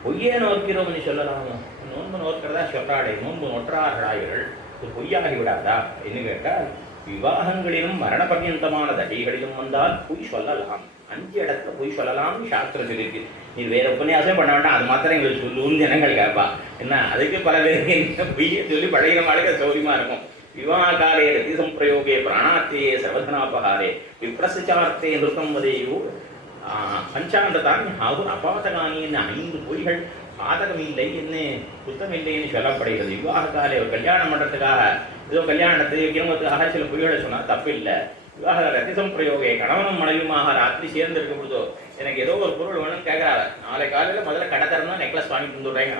பொய்யே நோக்கிறோம்னு சொல்லலாம். நோன்பு நோக்கிறதா சொல்றாடே, நோன்பு நோற்றார்களாயர்கள் இது பொய்யாகி விடாதா என்று கேட்டால், விவாகங்களிலும் மரண பர்யந்தமான தடைகளிலும் வந்தால் பொய் சொல்லலாம். 5 இடத்துல பொய் சொல்லலாம் சாஸ்திரம் சொல்லியிருக்கு. நீ வேற உபன்யாசம் பண்ண வேண்டாம், அது மாத்திரம் எங்களுக்கு சொல்லுன்னு ஜனங்கள் கேட்பா. என்ன அதுக்கு பல பேருக்கு பொய்யை சொல்லி பழகிற மாதிரி சௌரியமா இருக்கும். விவாகாலே ரதி சம்பிரயோகே பிராணாத்தியே சர்வதனாபகாரே விப்ரசார்த்தே நிருத்தம் வதேயோ பஞ்சாண்டதான் ஆகும் அபாதகானி என்ன 5 பொய்கள் பாதகம் இல்லை என்ன குத்தம் இல்லைன்னு சொல்லப்படுகிறது. விவாக காலை ஒரு கல்யாணம் பண்ணுறதுக்காக ஏதோ கல்யாணத்துக்கு கிரமத்துக்காக சில பொய்களை சொன்னால் தப்பு இல்லை. விவாக ரத்திசம் பிரயோகே கணவனும் மனைவியுமாக ராத்திரி சேர்ந்து இருக்க பொழுதோ எனக்கு ஏதோ ஒரு பொருள் வேணும்னு கேட்கறாரு, நாளை காலையில் முதல்ல கடை தரணும் நெக்லஸ் வாங்கி தந்துடுறேங்க.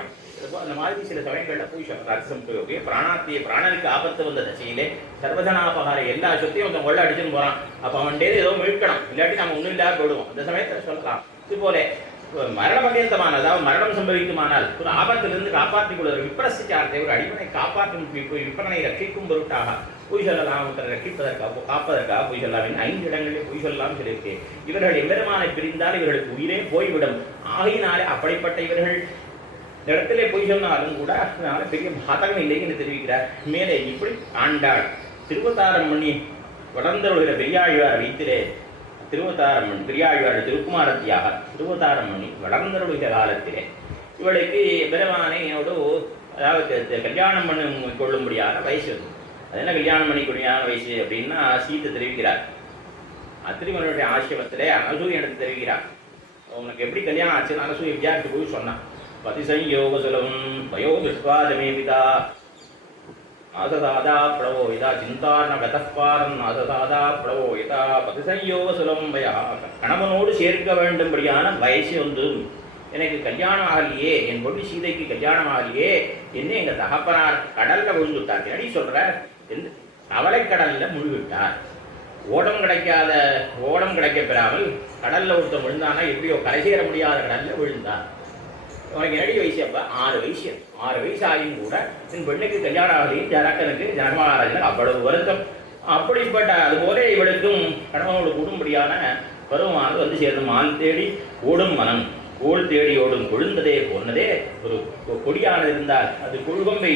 அந்த மாதிரி சில சமயங்களில் போய் ரத்திசம் பிரயோகே பிராணாத்திய பிராணனுக்கு ஆபத்து வந்த தசையிலே சர்வதனாபகார எல்லா சொத்தையும் அவன் கொள்ள அடிச்சுன்னு போகிறான். அப்போ அவன்டே ஏதோ மீட்கணும், இல்லாட்டி நம்ம ஒன்றும் இல்லாத போயிடுவோம். அந்த சமயத்தில் சொல்லலாம். இதுபோல மரண பர்யந்தமான, அதாவது மரணம் சம்பவிக்குமானால் ஒரு ஆபத்திலிருந்து காப்பாற்றிக் கொள்வது விப்ரசிச்சார்த்தை ஒரு அடிமனை காப்பாற்றும் விற்பனை ரட்சிக்கும் பொருட்டாக பொய் சொல்லலாம். ரட்சிப்பதற்காக காப்பதற்காக பொய் சொல்லலாம். 5 இடங்களிலே பொய் சொல்லலாம் சொல்லியிருக்கு. இவர்கள் எம்பெருமானை பிரிந்தால் இவர்களுக்கு உயிரே போய்விடும். ஆகையினாலே அப்படிப்பட்ட இவர்கள் இடத்திலே பொய் சொன்னாலும் கூட அதனால பெரிய பாதகம் இல்லை என்று தெரிவிக்கிறார். மேலே இப்படி ஆண்டாள் திருவதாரம் பண்ணி வளர்ந்தவர்கள பெரியாழ்வார் வைத்திலே திருவதாரம் பெரியாழ்வார் திருக்குமாரத்தியாக திருவதாரம் பண்ணி வளர்ந்தவர்களுடைய காலத்திலே இவளுக்கு பெருமானையோடு அதாவது கல்யாணம் பண்ணி கொள்ளும்படியான வயசு. அது என்ன கல்யாணம் பண்ணி கொள்ளியான வயசு அப்படின்னா சீத்தை தெரிவிக்கிறார். அத்திரிமனுடைய ஆசிரமத்திலே அனசூயை எடுத்து தெரிவிக்கிறார். உனக்கு எப்படி கல்யாணம் ஆச்சுன்னு அனசூயை விசாரித்து போய் சொன்னான். பதிசயோக சுலபம் பயோ விஸ்வாஜமே பிதா நாசதாதா பிரவோ யதா சிந்தார்ண கதப்பாரம் நாசதாதா பிரவோ யதா பதிசயோக சுலபம் பயா. கணவனோடு சேர்க்க வேண்டும்படியான வயசு வந்து எனக்கு கல்யாணம் ஆகலையே, என் பொண்ணு சீதைக்கு கல்யாணம் ஆகலையே என்ன எங்கள் தகப்பனார் கடல்ல விழுந்துட்டார். என்னடி சொல்ற, அவளை கடல்ல முழுவிட்டார். ஓடம் கிடைக்க பெறாமல் கடல்ல ஒருத்தன் விழுந்தானா எப்படியோ கரை சேர முடியாத கடல்ல விழுந்தான். உனக்கு என்னடி வயசு? அப்ப 6 வயசு. 6 வயசு ஆகியும் கூட என் பெண்ணுக்கு கல்யாணம் ஆகலையும் ஜனகனுக்கு ஜனகமகாராஜனுக்கு அவ்வளவு வருத்தம். அப்படிப்பட்ட அதுபோல இவளுக்கும் கணவனோடு கூடும்படியான பருவமானது வந்து சேர்ந்து மால் தேடி ஓடும் மனம் கோள் தேடி ஓடும் கொழுந்ததே போனதே. ஒரு கொடியானது இருந்தால் அது கொள்கொம்பை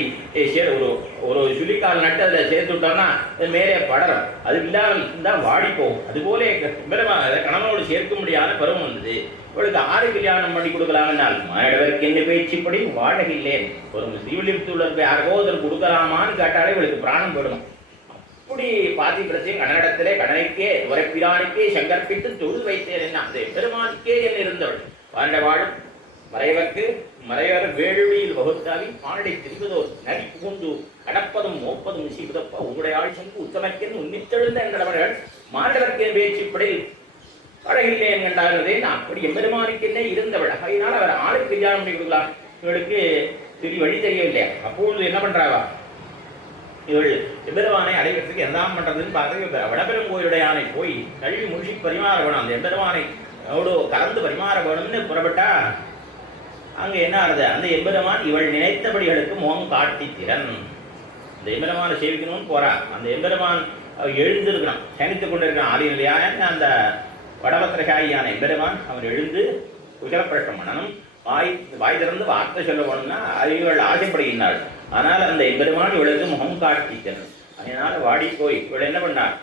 ஒரு ஒரு சுழிக்கால் நட்டு அதை சேர்த்து விட்டோம்னா அது மேலே படரும். அது இல்லாமல் இருந்தால் வாடிப்போம். அதுபோல கணவனோடு சேர்க்க முடியாத பருவம் வந்தது. இவளுக்கு 6 கல்யாணம் பண்ணி கொடுக்கலாம்னால் மாடவருக்கு என்ன பேச்சுப்படி வாழகில்லேன். ஒரு ஸ்ரீவில்லிபுத்தூர்ல யாருக்கோ ஒருத்தர் கொடுக்கலாமான்னு கேட்டாலே இவளுக்கு பிராணம் போடணும். அப்படி பாதிப்பிரச்சனை கணனிடத்திலே கணனைக்கே உரைப்பிரானுக்கே சங்கற்பித்து தொழுது வைத்தேன். என்ன அது பெருமானுக்கே என்ன இருந்தவள் வாண்ட வாழும் மறைவர்க்கு மறைவர் வேள்வியில் வகுத்தாவி பாண்டை திரிவதோ நடி புகுந்து கடப்பதும் மோப்பதும் சீபதப்பா உங்களுடைய ஆட்சிக்கு உத்தமக்கென்று உன்னித்தெழுந்த என்கிறவர்கள் மாண்டவர்க்கு பேச்சுப்படி அழகில்லையன் கண்டாகிறதே. நான் அப்படி எம்பெருமானுக்கு என்ன இருந்தவள். அதனால் அவர் 6 கல்யாணம் பண்ணி கொடுக்கலாம். இவளுக்கு வழி தெரியவில்லையா. அப்பொழுது என்ன பண்றாவா, இவள் எம்பெருமானை அடைவதற்கு எல்லாம் பண்றதுன்னு பார்த்து வடபெரும் கோயிலுடைய யானை போய் கழுவி முழுசி பரிமாற வேணும். அந்த எம்பெருமானை அவ்வளோ கலந்து பரிமாற வேணும்னு புறப்பட்டா அங்க என்ன ஆகுது, அந்த எம்பெருமான் இவள் நினைத்தபடிகளுக்கு முகம் காட்டி திறன் அந்த எம்பெருமானை சேவிக்கணும்னு போறா. அந்த எம்பெருமான் எழுந்திருக்கிறான், சனித்துக் கொண்டிருக்கான் ஆதிநிலையான அந்த வடபத்திரசாயியான எம்பெருமான் அவன் எழுந்து குசலப்பிரஷ்டம் பண்ணணும். வாய் திறந்து வார்த்தை சொல்ல போனோம்னா இவள் ஆசைப்படுகின்றாள். ஆனால் அந்த எம்பெருமான் இவளுக்கு முகம் காட்டித்தனர். அதனால வாடி போய் இவள் என்ன பண்ணாள்,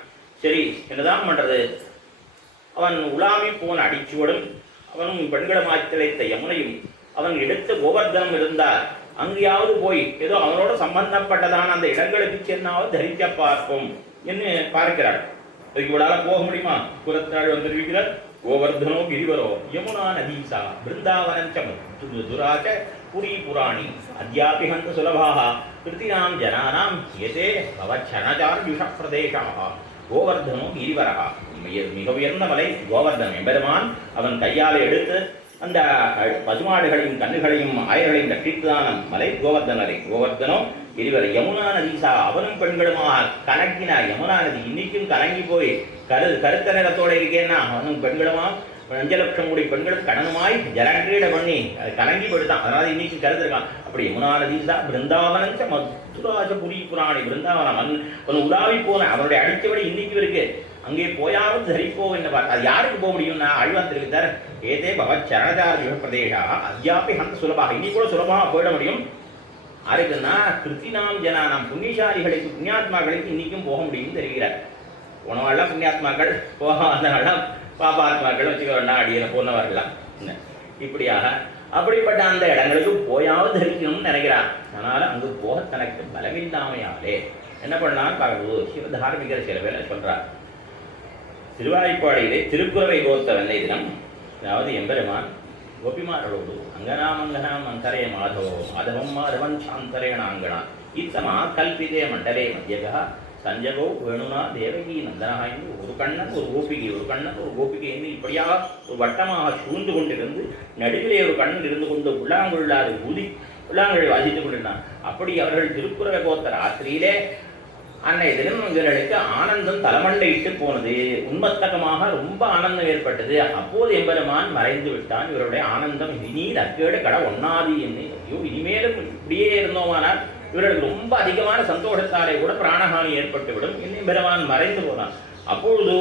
சரி என்னதான் பண்றது, அவன் உலாவி போன அடிச்சுவடும் அவனும் பெண்களமாய் திளைத்த யமுனையும் அவன் எடுத்த கோவர்தனம் இருந்தால் அங்கேயாவது போய் ஏதோ அவனோட சம்பந்தப்பட்டதான அந்த இடங்களுக்கு சென்னாவது தரிக்க பார்ப்போம் என்று பார்க்கிறாள். இவளால் போக முடியுமா? புறத்தாள் வந்திருக்கிறார். கோவர்தனோ கிரிவரோ யமுனா நதீசா பிருந்தாவனஞ்ச துராச்ச புரி புராணி அத்யாபி ஹந்த சுலபாக கிருத்தினாம் ஜனானாம் ஏதே பவச்சரணச்சார்யுஷ பிரதேசாக. கோவர்தனோ கிரிவரா, மிக உயர்ந்த மலை கோவர்தனம் எம்பெருமான் அவன் கையால் எடுத்து அந்த பசுமாடுகளையும் கண்ணுகளையும் ஆயர்களையும் ரட்சித்ததான மலை கோவர்தனரை. கோவர்தனோ கிரிவர யமுனா நதீசா, அவனும் பெண்களுமாக கலங்கின யமுனா நதி இன்னைக்கும் கலங்கி போய் கருத்த நிறத்தோட இருக்கேன்னா அவனும் பெண்களுமா 5 லட்சம் கோடி பெண்களும் கடனுமாய் ஜலங்கிரீட பண்ணி அது கலங்கி போயிட்டான். அதனால இன்னைக்கு கருத்துருக்கான். அப்படி யமுனா நதீசா பிருந்தாவனஞ்ச மதுராஜ புரி புராணி பிருந்தாவனம் அவன் உலாவி போன அவனுடைய அடித்தபடி இன்னைக்கு இருக்கு. அங்கே போயாவது தரிப்போ என்ன பார்த்தா அது யாருக்கு போக முடியும்னா ஆழ்வான் தெரிவித்தார். ஏதே பகவத் சரணச்சார்ய பிரதேசா அத்யாபி ஹந்த சுலபாக, இன்னைக்கு கூட சுலபமாக போயிட முடியும். யாருக்குன்னா கிருத்தினாம் ஜனானாம் புண்ணியசாலிகளுக்கு புண்ணியாத்மாக்களுக்கு இன்னைக்கும் போக முடியும்னு தெரிகிறார். போனவாள்லாம் புண்ணியாத்மாக்கள், போகாதனாலாம் பாபாத்மாக்கள் வச்சுக்கோண்டா அடியில போனவர்கள்லாம். இப்படியாக அப்படிப்பட்ட அந்த இடங்களுக்கு போயாவது தரிக்கணும்னு நினைக்கிறார். அதனால அங்கு போக தனக்கு பலமில்லாமையாலே என்ன பண்ணான்னு பார்க்கும்போது சிவதார்மிகர் சில பேர் சொல்றார். திருவாய்ப்பாடியிலே திருக்குறளை கோத்த வெள்ளை தினம், அதாவது எம்பெருமான் கோபிமாரோடு அங்கனாமங்கனாம் அந்தரே மாதவோ மாதவம் மாதவன் சாந்தரேணாங்கனா இத்தமா கல்பிதே மண்டலே மத்தியகா சஞ்சகோ வேணுனா தேவகி நந்தனா என்று ஒரு கண்ணன் ஒரு கோபிகை, ஒரு கண்ணன் ஒரு கோபிகை என்று இப்படியாக ஒரு வட்டமாக சூழ்ந்து கொண்டிருந்து நடுவிலே ஒரு கண்ணன் இருந்து கொண்டு புல்லாங்குழலாறு ஊதி புல்லாங்குழலை வாசித்துக் கொண்டிருந்தான். அப்படி அவர்கள் திருக்குறளை கோத்த ராத்திரியிலே அன்னைய தினம் இவர்களுக்கு ஆனந்தம் தலைமண்டையிட்டு போனது. உண்மத்தகமாக ரொம்ப ஆனந்தம் ஏற்பட்டது. அப்போது எம்பெருமான் மறைந்து விட்டான். இவருடைய ஆனந்தம் இனி நற்கேடு கடை ஒன்னாதி என்ன, ஐயோ இனிமேலும் இப்படியே இருந்தோமானால் இவர்களுக்கு ரொம்ப அதிகமான சந்தோஷத்தாலே கூட பிராணஹானி ஏற்பட்டுவிடும். இன்னும் எம்பெருமான் மறைந்து போனான். அப்பொழுது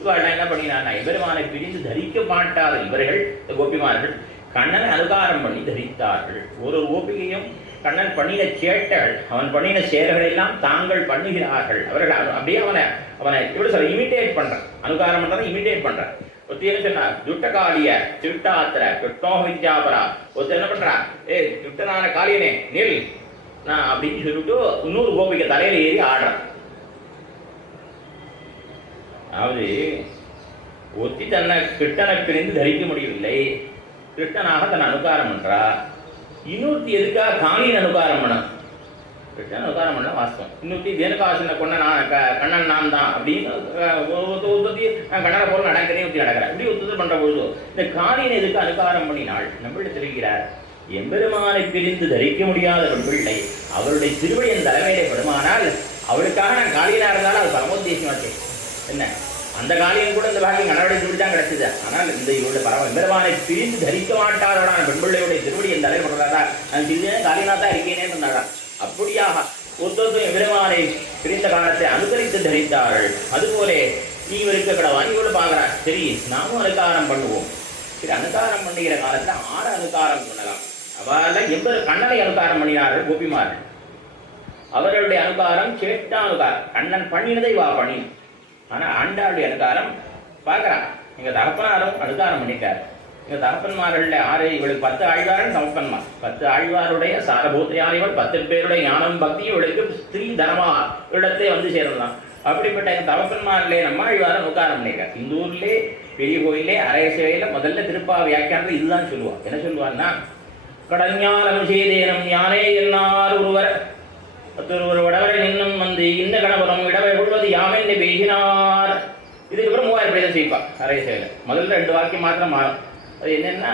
இவர்கள் என்ன பண்ணினான், எம்பெருமானை பிரிந்து தரிக்க மாட்டாத இவர்கள் கோபிமார்கள் கண்ணனை அனுகாரம் பண்ணி தரித்தார்கள். ஒரு கோபிகையும் கண்ணன் பண்ணின சேட்டகள் அவன் பண்ணின சேர்கள் எல்லாம் தாங்கள் பண்ணுகிறார்கள். அவர்கள் அப்படியே அவனை எப்படி சொல்ற இமிட்டேட் பண்றான். அனுகாரம் பண்றதை இமிட்டேட் பண்றான். ஒருத்தர் சொன்னா துட்டகாலிய திருட்டாத்திர கிருஷ்ணோக வித்யாபரா, ஒருத்தர் என்ன பண்றா, துட்டனான காளியனே நீல் நான் அப்படின்னு சொல்லிட்டு இன்னொரு கோபிக்க தலையில ஏறி ஆடுறான். அதாவது ஒத்தி தன்னை கிருஷ்ணனை பிரிந்து தரிக்க முடியவில்லை, கிருஷ்ணனாக தன்னை அனுகாரம் பண்றா. இன்னொருத்தி எதுக்காக காளியின் அனுகாரம் பண்ண, கிருஷ்ணன் அனுகாரம் பண்ண வாஸ்தவம். இன்னொருத்தி தேனுகாசனை கொண்ட கண்ணன் நான் தான் அப்படின்னு ஒருத்தி நான் கண்ணனை போல நடக்கிறேன், ஒருத்தி நடக்கிறேன். இப்படி ஒருத்தர் பண்ற பொழுது இந்த காளியின் எதுக்கு அனுகாரம் பண்ணினாள் நம்மள்ட்ட தெரிகிறார். எம்பெருமானை பிரிந்து தரிக்க முடியாத ஒரு பிள்ளை அவருடைய திருவடியின் தலைமையிலே படுமானால் அவளுக்காக நான் காளியனா இருந்தாலும் அது பரமோத்தேசமாச்சு. என்ன அந்த காலியம் கூட இந்த பாக்கியம் கணவனை திருடி தான் கிடைச்சது. ஆனால் இந்த இவருடைய பரம எம்பெருமானை பிரிந்து தரிக்க மாட்டாரோட பெண்பிள்ளையுடைய திருவடி என் தலைவர் பண்றாரா, நான் சிறிய காலியனா தான் இருக்கேனே சொன்னாரா. அப்படியாக ஒருத்தருக்கும் எம்பெருமானை பிரிந்த காலத்தை அனுசரித்து தரித்தார்கள். அதுபோலே நீ இருக்க கடவா நீ கூட பார்க்குறா, சரி நாமும் அனுகாரம் பண்ணுவோம். சரி அனுகாரம் பண்ணுகிற காலத்தில் 6 அனுகாரம் பண்ணலாம். அவள் கண்ணனை அனுகாரம் பண்ணினார்கள் கோபிமார்கள். அவர்களுடைய அனுகாரம் சேட்டா அனுகாரம், கண்ணன் பண்ணினதை வா பண்ணி. ஆனால் ஆண்டாளுடைய அனுகாரம் பார்க்குறான். எங்கள் தகப்பனாரும் அனுகாரம் பண்ணிட்டார். எங்கள் தகப்பன்மார்கள் 6 இவளுக்கு 10 ஆழ்வாரன் சமப்பன்மார். 10 ஆழ்வாருடைய சாரபூத்தையானவள் 10 பேருடைய ஞானம் பக்தி இவளுக்கு ஸ்திரீ தனமாக இடத்தை வந்து சேரலாம். அப்படிப்பட்ட எங்கள் தகப்பன்மாரிலே நம்ம ஆழ்வாரை அனுகாரம் பண்ணிட்டார். இந்த ஊர்லேயே பெரிய கோயிலே அரையசையில் முதல்ல திருப்பா வியாக்கியானத்தில் இதுதான் சொல்லுவான். என்ன சொல்லுவான்னா, கடஞானம் செய்தேனம் ஞானே என்னார் ஒருவர் ஒருவர் வடவரை நின்னும் வந்து இந்த கணவரம் இடவை கொள்வது யாமென்று பேசினார். இதுக்கப்புறம் 3000 பேர் செய்ப்பா நிறைய செயல. முதல்ல 2 வாக்கியம் மாத்திரம் மாறும். அது என்னன்னா,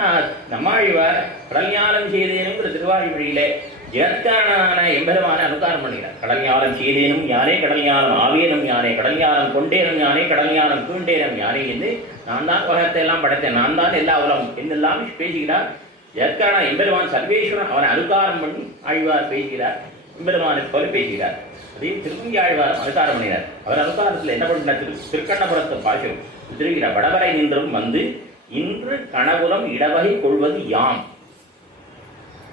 நம்மாழ்வார் கடல்ஞானம் செய்தேனுங்கிற திருவாய்மொழியிலே ஜெகத்காரனான எம்பெருமான அனுகாரம் பண்ணுகிறார். கடல்ஞானம் செய்தேனும் யானே கடல்ஞானம் ஆவேனும் யானே கடல்ஞானம் கொண்டேனும் யானே கடல்ஞானம் தூண்டேனும் யானே என்று நான் தான் உலகத்தை எல்லாம் படைத்தேன், நான் தான் எல்லா உலகம் என்னெல்லாம் பேசுகிறார். ஜெகத்காரனா எம்பெருமான் சர்வேஸ்வரன் அவனை அனுகாரம் பண்ணி ஆழ்வார் பேசுகிறார். எம்பெருமானைப் போல பேசுகிறார். அதே திருமங்கியாழ்வார் அனுகாரம் பண்ணினார். அவர் அனுகாரத்தில் என்ன பண்ணினார்? திருக்கண்ணபுரத்தை பாசம் திருக்கிறார். வடவரை நின்றும் வந்து இன்று கணபுரம் இடவகை கொள்வது யாம்.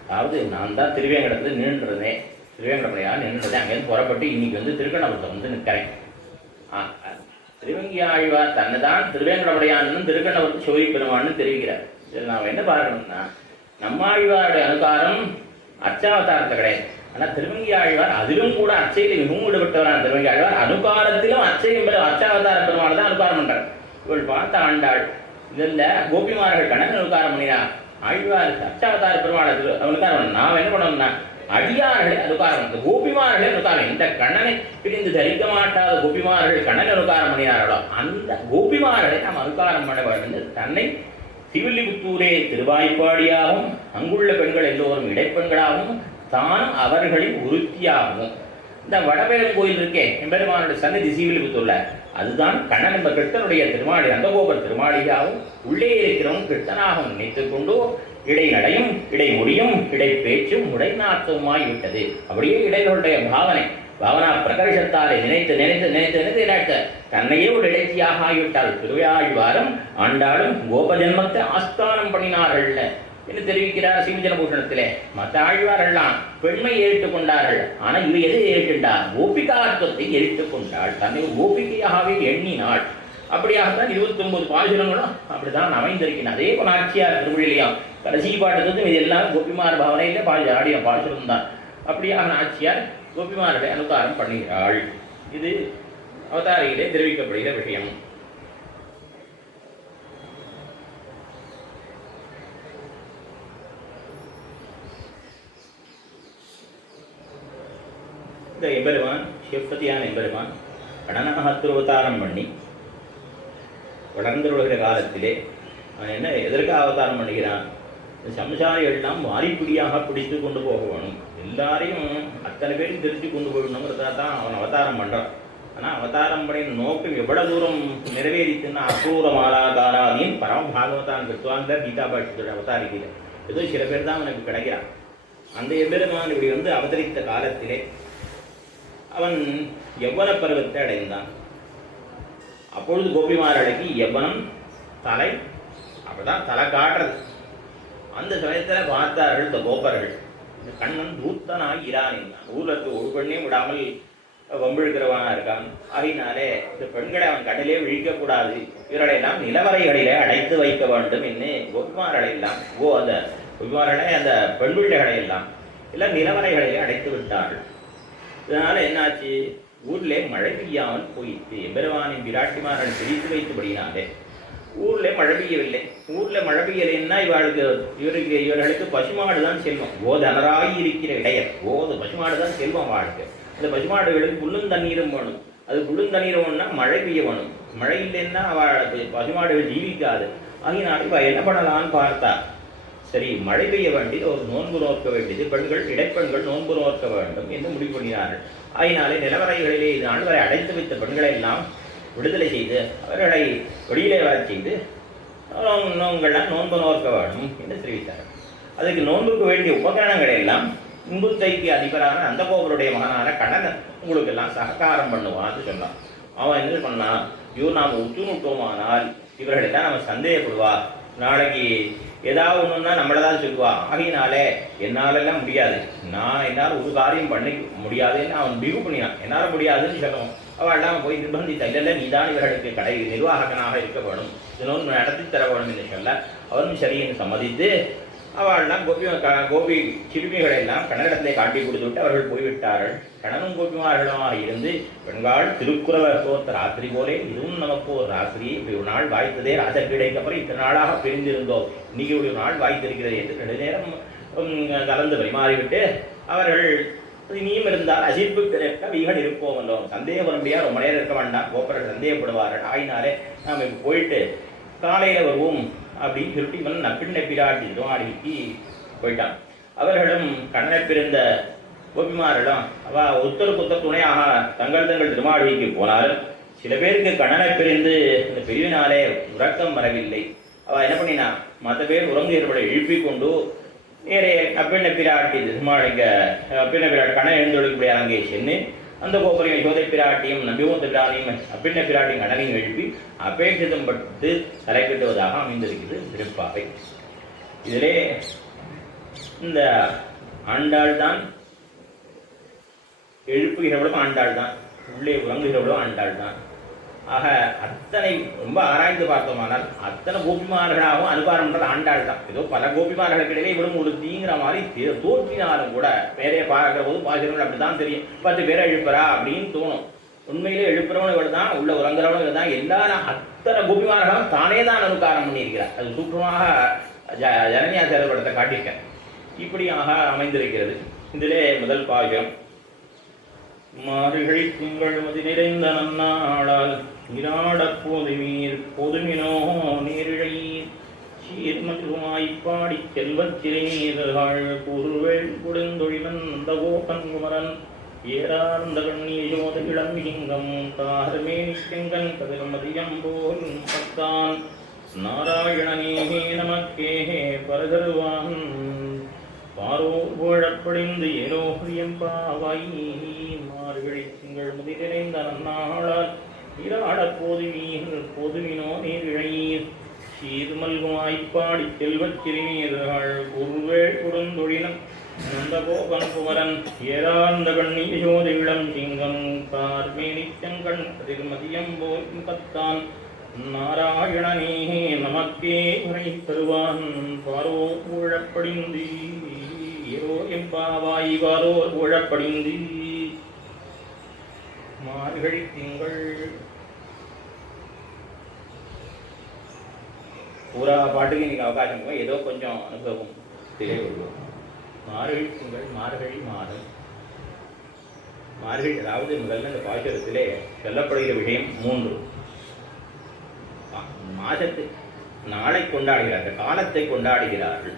அதாவது நான் தான் திருவேங்கடத்தில் நின்றுறதேன், திருவேங்கடமுடையார் நின்றுறதேன். அங்கேருந்து புறப்பட்டு இன்னைக்கு வந்து திருக்கண்ணபுரத்தை வந்து நிற்கிறேன். திருவங்கியாழ்வார் தன்னை தான் திருவேங்கடமுடையான்னு திருக்கண்ணபுரத்தை சோழி பெருமான்னு தெரிவிக்கிறார். இதில் நாம் என்ன பார்க்கணும்னா, நம்மாழ்வாருடைய அனுகாரம் அர்ச்சாவதாரத்தை கிடையாது. ஆனால் திருவங்கியாழ்வார் அதிலும் கூட அர்ச்சையில் மிகவும் ஈடுபட்டவரான திருவங்கியாழ்வார் அனுகாரத்திலும் அர்ச்சையும் அர்ச்சாவதார பெருமாள் தான் அனுகாரம் பண்றார். இவள் பார்த்த ஆண்டாள் இதில் கோபிமார்கள் கணக்கு அனுகாரம் பண்ணினா, ஆழ்வார் அர்ச்சாவதார பெருமாள் அனுகாரம். நாம் என்ன பண்ணோம்னா அடியார்களே அனுகாரம், இந்த கோபிமார்களே அனுகாரம். இந்த கண்ணனை பிரிந்து தரிக்க மாட்டாத கோபிமார்கள் கண்ணன் அனுகாரம் பண்ணினார்களோ அந்த கோபிமார்களை நாம் அனுகாரம் பண்ண வேண்டும். தன்னை சிவில்லிபுத்தூரே திருவாய்ப்பாடியாகவும் அங்குள்ள பெண்கள் எல்லோரும் இடைப்பெண்களாகவும் தானும் அவர்களின் உறுத்தியாகவும். இந்த வடபேரம் கோயில் இருக்கே எம்பெருமானுடைய சன்னதி சிவில்லிபுத்தூர்ல, அதுதான் கண்ணன் என்ப கிருஷ்ணனுடைய திருமாளி நந்தகோபர் திருமாளியாகவும் உள்ளே இருக்கிறவன் கிருஷ்ணனாகவும் நினைத்துக் கொண்டு இடை நடையும் இடை மொழியும் இடை பேச்சும் உடைநாத்தமாய் விட்டது. அப்படியே இடைகளுடைய பாவனா பிரகர்ஷத்தாலே நினைத்து நினைத்து நினைத்து நினைத்து நினைத்த தன்னையே ஒரு இடைச்சியாக ஆகிவிட்டாள். திருவையாழ்வாரும் ஆண்டாளும் கோபஜன்மத்தை ஆஸ்தானம் பண்ணினார்கள் என்று தெரிவிக்கிறார் சீமஜனபூஷணத்திலே. மற்ற ஆழ்வாரெல்லாம் பெண்மை ஏறிட்டுக் கொண்டார்கள். ஆனால் இவ எதை ஏறிட்டுண்டார்? கோபிகார்த்தத்தை ஏறிட்டுக் கொண்டாள். தன்னை கோபிகையாகவே எண்ணினாள். அப்படியாகத்தான் 29 பாசுரங்களும் அப்படிதான் அமைந்திருக்கின்றன. அதே போல ஆட்சியார் திருமொழியிலையும் கடைசி பாட்டுக்கும் இதெல்லாம் கோபிமார் பாவனையில ஆடிய பாசுரம் தான். அப்படியாக ஆட்சியார் கோபிமார்களை அனுகாரம் பண்ணுகிறாள். இது அவதாரியிலே தெரிவிக்கப்படுகிற விஷயம். இந்த எம்பெருமான் சிவபதியான எம்பெருமான் கடனாக அவதாரம் பண்ணி வளர்ந்து வருகிற காலத்திலே அவன் என்ன எதற்காக அவதாரம் பண்ணுகிறான்? சம்சாரிகள்லாம் மாறிப்பிடியாக பிடித்து கொண்டு போக வேணும், எல்லாரையும் அத்தனை பேரும் தெரிஞ்சு கொண்டு போகணுங்கிறதா தான் அவன் அவதாரம் பண்ணுறான். ஆனால் அவதாரம் பண்ணின நோக்கம் எவ்வளவு தூரம் நிறைவேறித்துன்னா அக்ரூர மாலாதாராதீன் பரம பாகவதான் கிருத்வாங்க கீதா பாஷ்யத்தோட அவதாரிக்கல ஏதோ சில பேர் தான் அவனுக்கு கிடைக்கிறான். அந்த எம்பெருமான் இப்படி வந்து அவதரித்த காலத்திலே அவன் யவ்வன பருவத்தை அடைந்தான். அப்பொழுது கோபிமார்களுக்கு யவ்வனம் தலை அப்படிதான் தலை காட்டுறது. அந்த சமயத்தில் பார்த்தார்கள் இந்த கோபர்கள், இந்த கண்ணன் தூத்தனாய் இரான், ஊருக்கு ஒரு பெண்ணே விடாமல் வம்பிழுக்கிறவனா இருக்கான். ஆகினாலே இந்த பெண்களை அவன் கடலே விழிக்கக்கூடாது, இவர்களெல்லாம் நிலவரைகளிலே அடைத்து வைக்க வேண்டும் என்று கோபிமார்களை எல்லாம் அந்த கோபிமார்களை அந்த பெண் பிள்ளைகளை எல்லாம் நிலவரைகளிலே அடைத்து விட்டார்கள். இதனால என்னாச்சு? ஊர்லே மழை பெய்யாமல் போயிட்டு எம்பெருமானின் விராட்டிமார்கள் பிரித்து வைத்தபடினாலே ஊர்ல மழை பெய்யவில்லை. ஊர்ல மழை பெய்யலைன்னா இவர்களுக்கு பசுமாடு தான் செல்வம். கோதனராய் இருக்கிற இடையர் பசுமாடு தான் செல்வம் வாழ்க்கை. அந்த பசுமாடுகளுக்கு புல்லும் தண்ணீரும் வேணும். அது புல்லும் தண்ணீரும் வேணும்னா மழை பெய்ய வேணும். மழை இல்லைன்னா பசுமாடுகள் ஜீவிக்காது. ஆகினாலும் இவ என்ன பண்ணலான்னு பார்த்தா, சரி மழை பெய்ய வேண்டியது ஒரு நோன்பு நோக்க வேண்டியது, பெண்கள் இடைப்பெண்கள் நோன்பு நோக்க வேண்டும் என்று முடிவு பண்ணினார்கள். ஆகினாலே நிலவரைகளிலே இது நாள் வரை அடைத்து வைத்த பெண்களை எல்லாம் விடுதலை செய்து அவர்களை வெளியிலே வரச் செய்து நோங்கள்லாம் நோன்பு நோக்க வேண்டும் என்று தெரிவித்தார்கள். அதுக்கு நோன்புக்கு வேண்டிய உபகரணங்களை எல்லாம் இம்புத்தைக்கு அதிபரான அந்த கோபருடைய மகனான கண்ணன் உங்களுக்கு எல்லாம் சககாரம் பண்ணுவான்னு சொன்னான். அவன் என்ன பண்ணான்? ஐயோ நாம் உற்றுநுட்டோமானால் இவர்களெல்லாம் நம்ம சந்தேகப்படுவா, நாளைக்கு ஏதாவது ஒன்றுன்னா நம்மளை தான் சொல்லுவா. ஆகினாலே என்னாலெல்லாம் முடியாது, என்னால் ஒரு காரியம் பண்ணி முடியாதுன்னு அவன் பிகு பண்ணினான். என்னால் முடியாதுன்னு சொல்லுவோம். அவள் போய் நிர்பந்தித்த இல்லை நீதான் இவர்களுக்கு கடை நிர்வாககனாக இருக்க வேணும், இதனொன்று நடத்தி தர வேணும் என்று சொல்ல அவரும் சரின்னு சம்மதித்து அவள்லாம் கோபி சிறுமிகளை எல்லாம் கண்ணனிடத்திலே காட்டி கொடுத்துவிட்டு அவர்கள் போய்விட்டார்கள். கணனும் கோபிமார்களுமாக இருந்து பெண்கள் திருக்குறவர் சோத்த ராத்திரி போலே இதுவும் நமக்கு ஒரு ராத்திரி, இப்படி ஒரு நாள் வாய்த்ததே ராஜக்கிடைக்கு அப்புறம் இத்தனை நாளாக பிரிந்திருந்தோம், இன்னைக்கு ஒரு நாள் வாய்த்திருக்கிறது என்று 2 நேரம் கலந்து பரிமாறிவிட்டு அவர்கள் இனியும் இருந்தால் அசிப்புக்கு நிற்க வீகள் இருப்போம் என்றோம். சந்தேகம் வர முடியாது, ரொம்ப நேரம் இருக்க வேண்டாம், கோப்பர்கள் சந்தேகப்படுவார்கள். ஆகினாலே நாம் இப்போ போயிட்டு காலையில் வருவோம் அப்படின்னு சொல்லிட்டு இவன் நப்பிண்ணை பிராட்டி திருவாடிக்கு போயிட்டான். அவர்களும் கண்ணனை பிறந்த கோபிமாரிடம் ஒருத்தருக்கு துணையாக தங்கள் திருமாளிகைக்கு போனாலும் சில பேருக்கு கண்ணனை பிரிந்து இந்த பிரிவினாலே உறக்கம் வரவில்லை. அவள் என்ன பண்ணினா, மற்ற பேர் உறங்குகிறவர்களை எழுப்பி கொண்டு நேரே அப்பெண்ண பிராட்டி திருமாளிங்க அப்பெண்ண பிராட்டி கணன் எழுந்தொழிக்கூடிய அங்கே சென்று அந்த கோபுரையும் யசோதை பிராட்டியும் நம்பியோந்த பிராணியும் அப்பெண்ண பிராட்டியும் கணனையும் எழுப்பி அபேட்சிதம் பட்டு தலைக்கட்டுவதாக அமைந்திருக்கிறது திருப்பாவை. இதிலே இந்த ஆண்டாள் தான் எழுப்புகிறவளும் ஆண்டாள் தான், உள்ளே உறங்குகிறவளும் ஆண்டாள் தான். ஆக அத்தனை ரொம்ப ஆராய்ந்து பார்த்தோமானால் அத்தனை கோபிமார்களாகவும் அனுபாரம்ன்றது ஆண்டாள் தான். ஏதோ பல கோபிமார்களுக்கிடையே இவளும் ஒரு தீங்கிற மாதிரி தோற்றினாலும் கூட வேறைய பார்க்கிற போது பாசிரங்கள் அப்படிதான் தெரியும். 10 பேரை எழுப்புறா அப்படின்னு தோணும். உண்மையிலே எழுப்புறவன் இவள் தான், உள்ள உறங்குறவன் இவள் தான். எல்லாரும் அத்தனை கோபிமார்களும் தானே தான் அனுகாரம் பண்ணியிருக்கிறார். அது சூற்றமாக ஜனனியாச்சாரிய படத்தை காட்டியிருக்கேன். இப்படியாக அமைந்திருக்கிறது. இதிலே முதல் பாகம் மார்கழி திங்கள் மதி நிறைந்த நன்னாளால் நீராடப் போதுமீர் பொதுமினோ நீரிழை சீர்மல்குமாய்ப்பாடி செல்வச் சிறைநீர்கள் கூறுவேள் கொடுந்தொழிவன் அந்த கோபன் குமரன் ஏறார்ந்த கண்ணியோத இளம் சிங்கம் கார்மேனி செங்கன் கதிர்மதியம் போல் பத்தான் நாராயணனே நமக்கே பரதருவான் பாரோ புழப்படிந்து ஏரோ பிரியம்பாவாய் மார்கழி திங்கள் முதி நிறைந்த நன்னாளால் நீராடப் போதுமினோ நீரிழையீர் சீர்மல்குமாய்ப்பாடி செல்வச் சிறுநீர்கள் கூறுவேள் கொடுந்தொழினம் நந்தகோபன் குமரன் ஏறார்ந்த கண்ணி யசோதை இளம் சிங்கம் கார்மேனி செங்கண் கதிர்மதியம் போல் கத்தான் நாராயணனே நமக்கே உரை தருவான் பாரோ ஊழப்படிந்து ஏரோ எம்பாவாய் வாரோ ஊழப்படிந்து. மார்கழி திங்கள் பூரா பாட்டுக்கு இன்னைக்கு அவகாசம் ஏதோ கொஞ்சம் அனுபவம் தெரியவில்லை. மார்கழி திங்கள் மார்கழி மாதம் மார்கழி, அதாவது முதல்ல இந்த பாசுரத்திலே சொல்லப்படுகிற விஷயம் 3. மாதத்தை நாளை கொண்டாடுகிறார்கள், காலத்தை கொண்டாடுகிறார்கள்.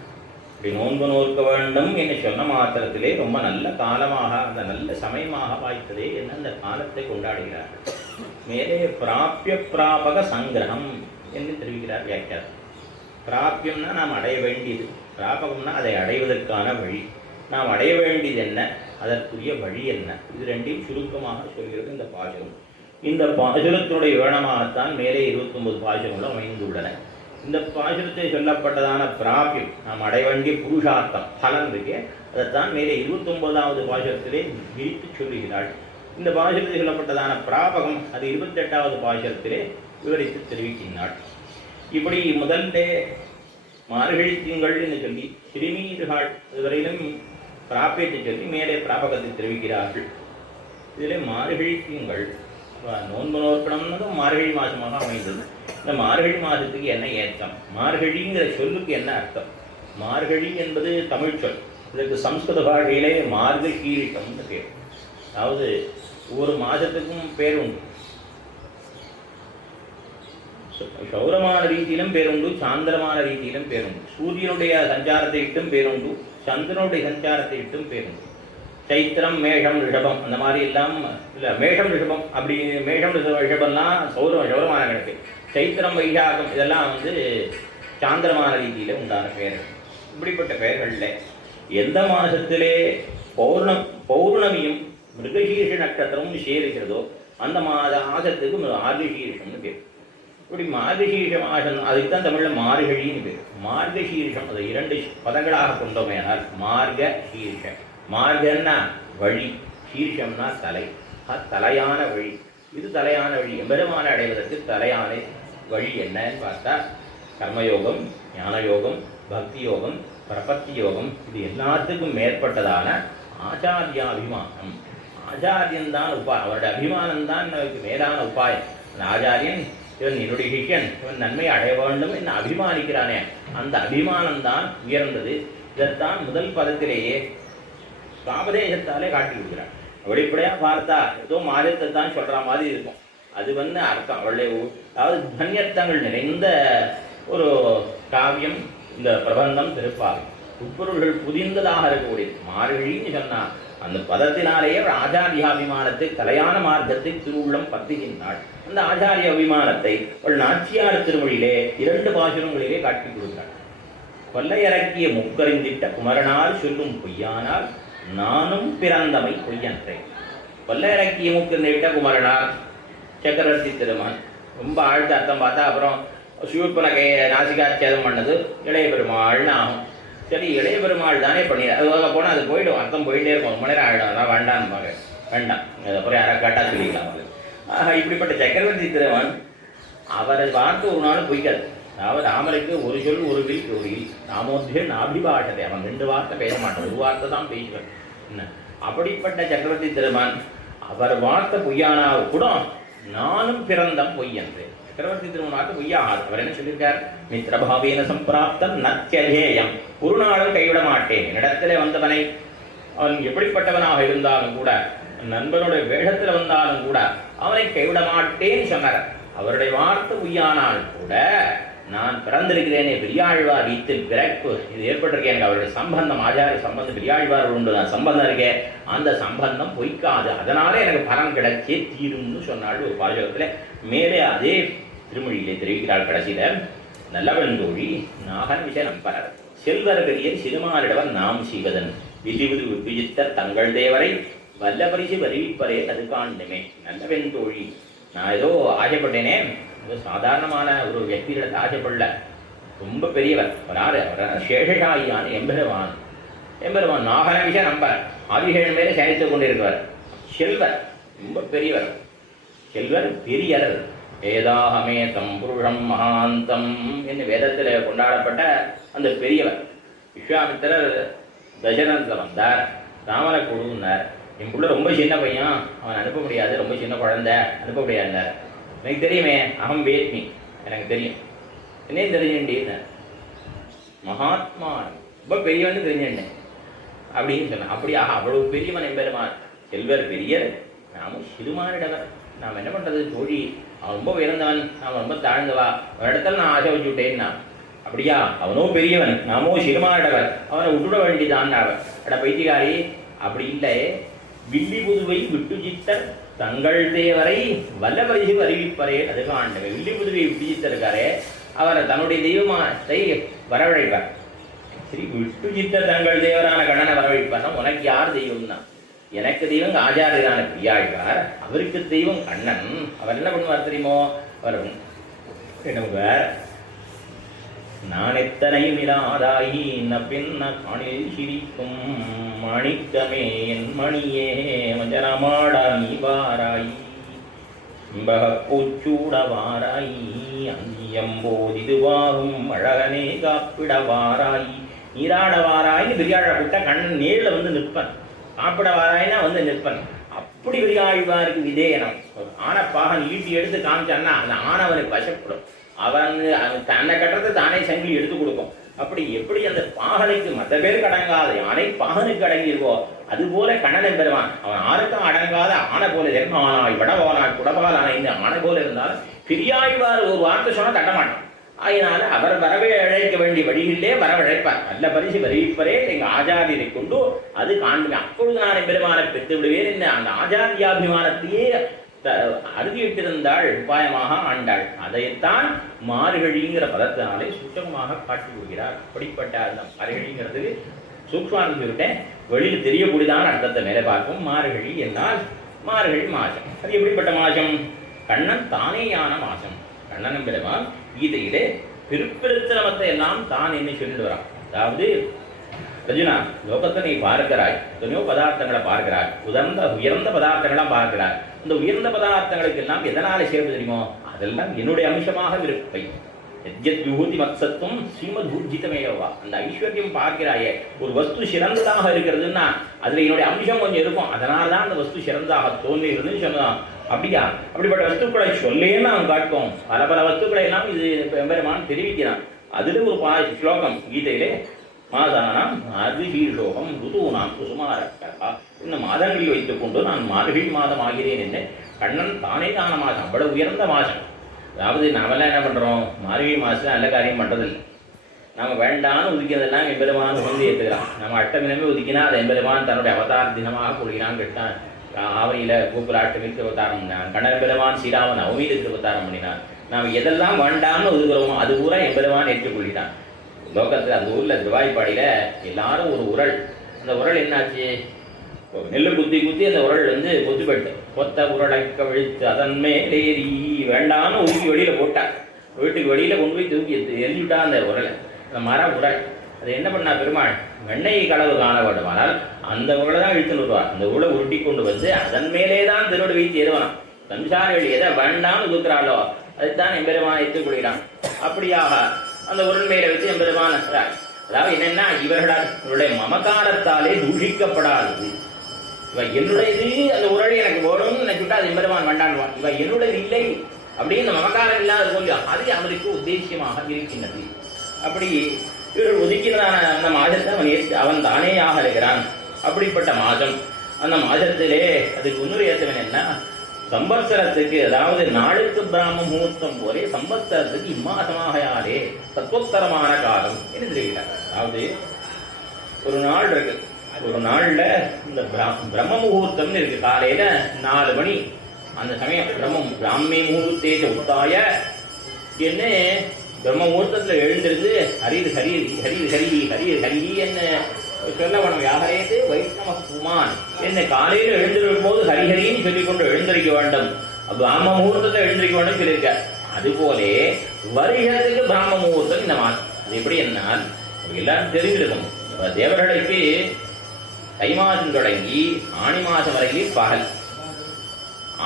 இப்படி நோன்பு நோக்க வேண்டும் என்று சொன்ன மாத்திரத்திலே ரொம்ப நல்ல காலமாக அந்த நல்ல சமயமாக வாய்த்ததே என்ன அந்த காலத்தை கொண்டாடுகிறார்கள். மேலே பிராபிய பிராபக சங்கிரகம் என்று தெரிவிக்கிறார் வியாக்கியார். பிராபியம்னா நாம் அடைய வேண்டியது, பிராபகம்னா அதை அடைவதற்கான வழி. நாம் அடைய வேண்டியது என்ன, அதற்குரிய வழி என்ன, இது ரெண்டையும் சுருக்கமாக சொல்கிறது இந்த பாசுரம். இந்த பாசுரத்தினுடைய விவரணமாகத்தான் மேலே 29 பாசுரங்களும் அமைந்துள்ளன. இந்த பாசுரத்தை சொல்லப்பட்டதான பிராபியம் நாம் அடைய வேண்டிய புருஷார்த்தம் பலன் இருக்கே, அதைத்தான் மேலே 29வது பாசுரத்திலே விரித்து சொல்லுகிறாள். இந்த பாசுரத்தில் சொல்லப்பட்டதான பிராபகம் அது 28வது பாசுரத்திலே விவரித்து தெரிவிக்கின்றாள். இப்படி முதல்ல மார்கழி திங்கள் என்று சொல்லி சிறுநீர்கள் இதுவரையிலும் பிராபியத்தை சொல்லி மேலே பிராபகத்தை தெரிவிக்கிறார்கள். இதில் மார்கழி திங்கள் நோன்பு நோக்கணும்னதும் மார்கழி மாதமாக அமைந்தது. இந்த மார்கழி மாதத்துக்கு என்ன ஏற்றம், மார்கழிங்கிற சொல்லுக்கு என்ன அர்த்தம்? மார்கழி என்பது தமிழ் சொல். இதற்கு சம்ஸ்கிருத பாஷையிலே மார்கசீரிஷம்னு பேர். அதாவது ஒவ்வொரு மாதத்துக்கும் பேர் உண்டு. சௌரமான ரீதியிலும் பேருண்டு, சாந்திரமான ரீதியிலும் பேருண்டு. சூரியனுடைய சஞ்சாரத்தை இட்டும் பேருண்டு, சந்திரனுடைய சஞ்சாரத்தை இட்டும் பேருண்டு. சைத்திரம் மேஷம் ரிஷபம் அந்த மாதிரி எல்லாம் இல்லை, மேஷம் ரிஷபம் அப்படி மேஷம் ரிஷபம்லாம் சௌரமான கணக்கு. சைத்திரம் வைசாகம் இதெல்லாம் சாந்திரமான ரீதியில் உண்டான பெயர்கள். இப்படிப்பட்ட பெயர்களில் எந்த மாதத்திலே பௌர்ணமியும் மிருகசீர்ஷ நட்சத்திரமும் சேருகிறதோ அந்த மாதத்துக்கு மார்கசீர்ஷம்னு பேர். இப்படி மார்கசீர்ஷ மாதம், அதுக்கு தான் தமிழில் மார்கழின்னு பேர். மார்கசீர்ஷம் அதை 2 பதங்களாக கொண்டோமேனால் மார்கசீர்ஷம். மார்கன்னா வழி, சீர்ஷம்னா தலை, தலையான வழி. இது தலையான வழி, எம்பெருமான அடைவதற்கு தலையான வழி என்னன்னு பார்த்தா கர்மயோகம், ஞான யோகம், பக்தி யோகம், பிரபத்தி யோகம். இது எல்லாத்துக்கும் மேற்பட்டதான ஆச்சாரியாபிமானம். ஆச்சாரியன்தான் உபாயம், அவருடைய அபிமானம்தான் மேலான உபாயம். அந்த ஆச்சாரியன் இவன் என்னுடைய சிஷ்யன், இவன் நன்மை அடைய வேண்டும் என்று அபிமானிக்கிறானே, அந்த அபிமானம்தான் உயர்ந்தது. இதைத்தான் முதல் பதத்திலேயே காபதேசத்தாலே காட்டி விடுகிறார். வெளிப்படையாக பார்த்தா ஏதோ மாதத்தை தான் சொல்கிற மாதிரி இருக்கும். அது அர்த்தம் அவளுடைய அதாவது தன்யர்த்தங்கள் நிறைந்த ஒரு காவியம் இந்த பிரபந்தம் திருப்பாவை. உட்பொருள்கள் புதிந்ததாக இருக்கக்கூடியது. மார்கழின்னு சொன்னால் அந்த பதத்தினாலேயே ஆச்சாரியாபிமானத்தை தலையான மார்க்கத்தை திருவுள்ளம் பத்துகின்றாள். அந்த ஆச்சாரிய அபிமானத்தை அவள் நாச்சியார் திருமொழியிலே 2 பாசுரங்களிலே காட்டி கொடுக்கிறாள். கொல்லையரக்கிய முக்கறிந்திட்ட குமரனால் சொல்லும் பொய்யானால் நானும் பிறந்தமை பொய்யன்றேன். கொல்லையரக்கிய முக்கறிந்திட்ட குமரனால் சக்கரவர்த்தி திருமான் ரொம்ப ஆழ்ந்த அர்த்தம் பார்த்தா அப்புறம் சூர்பனகையை நாசிகாச்சேதம் பண்ணது இளைய பெருமாள்னு ஆகும். சரி, இளைய பெருமாள் தானே பண்ணிடு, அதுவாக போனால் அது போய்டும், அர்த்தம் போயிட்டே இருக்கும், ரொம்ப நேரம் ஆகிடும், அதான் வேண்டான்னு வேண்டாம், அப்புறம் யாராவது கேட்டால் சொல்லிக்கலாம். அது இப்படிப்பட்ட சக்கரவர்த்தி திருமான் அவரை வார்த்தை ஒரு நாள் பொய்க்காது. அதாவது ராமருக்கு ஒரு சொல் ஒரு வில் ஒரு இல் ராமோத்திய நாபிபாஷத்தை, அவன் 2 வார்த்தை பேச மாட்டான், ஒரு வார்த்தை தான் பேசுவான். என்ன அப்படிப்பட்ட சக்கரவர்த்தி திருமான் அவர் வார்த்தை பொய்யானாவு கூட நானும் பிறந்தம் பொய் என்று. சக்கரவர்த்தி திருமண வார்த்தை பொய்யாகாது. அவர் என்ன சொல்லியிருக்கார்? மித்ரபாவேன சம்பிராப்தம் நத்யதேயம், ஒரு நாளும் கைவிட மாட்டேன். என்னிடத்திலே வந்தவனை அவன் எப்படிப்பட்டவனாக இருந்தாலும் கூட, நண்பனுடைய வேஷத்தில் வந்தாலும் கூட அவனை கைவிட மாட்டேன்னு சொன்னார். அவருடைய வார்த்தை பொய்யானால் கூட நான் பிறந்திருக்கிறேனே, பெரியாழ்வார் வீட்டில் பிறப்பு இது ஏற்பட்டிருக்கேன், எனக்கு அவருடைய சம்பந்தம் ஆச்சாரிய சம்பந்தம் பெரியாழ்வார் உண்டு, நான் சம்பந்தம் இருக்கேன், அந்த சம்பந்தம் பொய்க்காது, அதனால எனக்கு பலன் கிடைச்சே தீரும்னு சொன்னாள் ஒரு பாஜகத்தில். மேலே அதே திருமொழியிலே தெரிவிக்கிறாள் கடைசியில, நல்லவன் தோழி நாகன் விஷய நம்பர் செல்வர் பெரியர் சிறுமாரிடவன் நாம் செய்வதன் விதிவுது விஜித்தர் தங்கள் தேவரை வல்ல பரிசு வருவிப்பரே அது காண்ணுமே. நல்லவன் தோழி, நான் ஏதோ ஆசைப்பட்டேனே, ஏதோ சாதாரணமான ஒரு வியக்தியிடத்தை ஆசைப்படல, ரொம்ப பெரியவர், அவர் சேஷசாயியான எம்பெருமான். எம்பெருமான் நாகன விஷய நம்பர் ஆதிகேழன் மேலே சயனித்துக் கொண்டிருக்கிறவர். செல்வர், ரொம்ப பெரியவர், செல்வர் பெரியர். வேதாகமேதம் புருஷம் மகாந்தம் என்று வேதத்தில் கொண்டாடப்பட்ட அந்த பெரியவர். விஸ்வாமித்திரர் தசரத்தில் வந்தார், ராமனை கொடுன்னார். என் பிள்ளை ரொம்ப சின்ன பையன், அவன் அனுப்ப முடியாது, ரொம்ப சின்ன குழந்தை, அனுப்ப முடியாதுன்னார். எனக்கு தெரியுமே, அகம் வேத்மி, எனக்கு தெரியும், என்னே தெரிஞ்சுட்டேன், மகாத்மா ரொம்ப பெரியவன் தெரிஞ்சுட்டேன் அப்படின்னு சொன்னேன். அப்படியாக அவ்வளவு பெரியவன் எம்பெருமான். செல்வர் பெரியர், நாமும் சிறுமானிடவர். நாம் என்ன பண்ணுறது தோழி, அவன் ரொம்ப உயர்ந்தவன், நாம் ரொம்ப தாழ்ந்தவா, ஒரு இடத்துல நான் ஆசை வச்சு விட்டேன்னா, அப்படியா அவனோ பெரியவன் நாமோ சிறுமானிடவர், அவனை விட்டுட வேண்டிதான். அட பைத்தியகாரி, அப்படி இல்லை, வில்லி புதுவை விட்டுஜித்தர் தங்கள் தேவரை வல்ல பரிசு அறிவிப்பரே அது காண்டவை. வில்லி புதுவை விட்டுஜித்தர் இருக்காரே, அவரை தன்னுடைய தெய்வத்தை வரவழைப்பார். சரி, விட்டுஜித்தர் தங்கள் தேவரான கண்ணனை வரவழைப்பார்னா உனக்கு யார் தெய்வம்னா, எனக்கு தெய்வம் ஆச்சாரியரான பிரியாழ்வார், அவருக்கு தெய்வம் கண்ணன். அவர் என்ன பண்ணுவார் தெரியுமோ, அவர் என்னவார், நான் எத்தனையும் இல்லாதாயி பின்ன காணில் சிரிக்கும் மணிக்கமே என் மணியே மஞ்சனமாடா நீ வாராயி பூச்சூட வாராயி அந்தியம்போதிதுவாகும் அழகனே காப்பிட வாராயி நீராட வாராயின்னு பெரியாழ கூட்ட கண்ணன் நேரில் வந்து நிற்பன், காப்பிட வாராயினா வந்து நிற்பன். அப்படி பெரியாழ்வாருக்கு விதேயனம். ஆனப்பாகன் ஈட்டி எடுத்து காமிச்சான்னா அந்த ஆனவனுக்கு வசப்படும், அவன் தன்னை கட்டுறது தானே சங்கிலி எடுத்து கொடுக்கும். அப்படி எப்படி அந்த பாகனுக்கு மற்ற பேருக்கு அடங்காத யானை பாகனுக்கு அடங்கியிருக்கோ அதுபோல கண்ணனை பெறுவான். அவன் ஆருக்கும் அடங்காத ஆனை போல தென்மானாய் வடவானாய் குடபாலான இந்த ஆனை போல இருந்தாலும் பெரியாழ்வார் ஒரு வார்த்தை சொன்னால் தட்டமாட்டான். அதனால அவர் வரவே அழைக்க வேண்டிய வழிகளிலே வரவழைப்பார். நல்ல பரிசு வருவிப்பரே எங்கள் ஆச்சாரியரை கொண்டு அது காண்பேன், அப்பொழுது நான் பெருமானை பெற்று விடுவேன் என்ன அந்த ஆச்சாரியாபிமானத்தையே அறுதியிட்டிருந்தாள், உபாயமாக ஆண்டாள். அதைத்தான் மார்கழிங்கிற பதத்தினாலே சூட்சமாக காட்டி விடுகிறார். அப்படிப்பட்ட அந்த மார்கழிங்கிறதுக்கு சூக்ஷ்மார்த்தம் சொல்லிட்டேன், வெளியில் தெரியக்கூடியதான அர்த்தத்தை மேலே பார்க்கும். மார்கழி என்னால் மார்கழி மாசம். அது எப்படிப்பட்ட மாசம்? கண்ணன் தானேயான மாசம். கண்ணன் பெருமான் கீதையிலே பெருப்பெருத்திரமத்தை எல்லாம் தான் என்ன சொல்லிட்டு வரான். அதாவது அர்ஜுனா, லோகத்தை நீ பார்க்கிறாய், எத்தனையோ பதார்த்தங்களை பார்க்கிறாய், உயர்ந்த பதார்த்தங்களாம் பார்க்கிறாய். இந்த உயர்ந்த பதார்த்தங்களுக்கு எல்லாம் எதனால சேர்ப்பு தெரியுமோ, அதெல்லாம் என்னுடைய அம்சமாக இருப்பை. எத்யத் விபூதி மத்சத்துவம் ஸ்ரீமத் ஊர்ஜிதமேவா. அந்த ஐஸ்வர்யம் பார்க்கிறாயே, ஒரு வஸ்து சிறந்ததாக இருக்கிறதுன்னா அதுல என்னுடைய அம்சம் கொஞ்சம் இருக்கும், அதனால தான் அந்த வஸ்து சிறந்தாக தோன்றுகிறதுன்னு சொன்னான். அப்படியா? அப்படிப்பட்ட வஸ்துக்களை சொல்லேன்னு அவன் காட்டும். பல பல வஸ்துக்களை எல்லாம் இது பெருமான் தெரிவிக்கிறான். அதுல ஒரு ஸ்லோகம் கீதையிலே, மாதானாம் அதிசீஷோகம் ருதூனாம் குசுமாரக்கா, இந்த மாதங்களில் வைத்துக் கொண்டு நான் மார்கழி மாதம் ஆகிறேன் என்று கண்ணன் தானே தான மாதம், அவ்வளவு உயர்ந்த மாதம். அதாவது நாமெல்லாம் என்ன பண்ணுறோம், மார்கழி மாதத்தில் நல்ல காரியம் பண்ணுறதில்லை. நம்ம வேண்டான்னு ஒதுக்கிறதெல்லாம் எம்பெருமான் வந்து ஏற்றுக்கிறான். நம்ம அட்டமினமே ஒதுக்கினா அதை எம்பெருமான் தன்னுடைய அவதார தினமாக கொள்கிறான். கேட்டான் ஆவணியில் பூப்புராட்டமிற்கு அவதாரம் பண்ணினான், கண்ணன் பெருமான் ஸ்ரீராமன் நவமீருக்கு அவதாரம் பண்ணினான். நாம் எதெல்லாம் வேண்டாம்னு ஒதுக்குறோமோ அது பூரா எம்பெருமான் ஏற்றுக்கொள்கிறான். லோகத்தில் அந்த ஊரில் திருவாய்ப்பாடியில் எல்லாரும் ஒரு உரல், அந்த உரல் என்னாச்சு, நெல் குத்தி குத்தி அந்த உரல் வந்து கொத்து போயிட்டு கொத்த உரலை கவிழ்த்து அதன் மேலேறி வேண்டான்னு ஊக்கி வெளியில் போட்டார். வீட்டுக்கு வெளியில் கொண்டு போய் தூக்கி எரிஞ்சுட்டா அந்த உரலை, அந்த மர உரல். அது என்ன பண்ணா பெருமாள், வெண்ணெய் களவு காண வேண்டுமானால் அந்த உரலை தான் இழுத்துன்னு வருவார். அந்த உரலை உருட்டி கொண்டு வந்து அதன் மேலே தான் திருவிட வைத்து எருவலாம். சம்சாரிகள் எதை வேண்டாம்னு தூக்குறாளோ அதுதான் எம்பெருமான் ஏற்றுக்கொள்கிறான். அப்படியாக அந்த உரல் மேலே வச்சு எம்பெருமான் அதாவது என்னன்னா, இவர்களுடைய மமகாரத்தாலே தூஷிக்கப்படாது. இவ என்னுடையது அந்த உரல் எனக்கு வேணும்னு நினைச்சுட்டா அது எம்பெருமான் வேண்டான்வான். இவ என்னுடையது இல்லை அப்படின்னு மமகாரம் இல்லாத கொஞ்சம் அது அவருக்கு உத்தேசியமாக இருக்கின்றது. அப்படி இவர்கள் ஒதுக்கினதான அந்த மாதத்தை அவன் தானேயாக இருக்கிறான். அப்படிப்பட்ட மாதம், அந்த மாதத்திலே அதுக்கு இன்னொரு ஏற்றவன் என்ன, சம்பத்சரத்துக்கு அதாவது நாளுக்கு பிராம முகூர்த்தம் போலே சம்பத்சரத்துக்கு இம்மாசமாக யாரே சத்வோத்தரமான காலம் என்று தெரிவிக்கிறார். அதாவது ஒரு நாள் இருக்கு, ஒரு நாள்ல இந்த பிரம்ம முகூர்த்தம்னு இருக்கு. காலையில 4 மணி அந்த சமயம் பிராமி முகூர்த்தேஜ உத்தாய என்ன பிரம்ம முகூர்த்தத்தில் எழுந்திருந்து ஹரிது ஹரி ஹரி ஹரி ஹரி ஹரி என்ன சொல்லவனம் யாகரேது வைஷ்ணவ குமான் என்ன காலையில் எழுந்திருக்கும் போது ஹரிஹரின்னு சொல்லிக்கொண்டு எழுந்திருக்க வேண்டும். பிராம முகூர்த்தத்தை எழுந்திருக்க வேண்டும் சொல்லியிருக்க. அதுபோலே வருஷத்துக்கு பிராம முகூர்த்தம் இந்த மாதம். அது எப்படி என்னால் எல்லாரும் தெரிஞ்சிருக்கும். தேவர்களுக்கு தை மாதம் தொடங்கி ஆணி மாதம் வரையிலும் பகல்,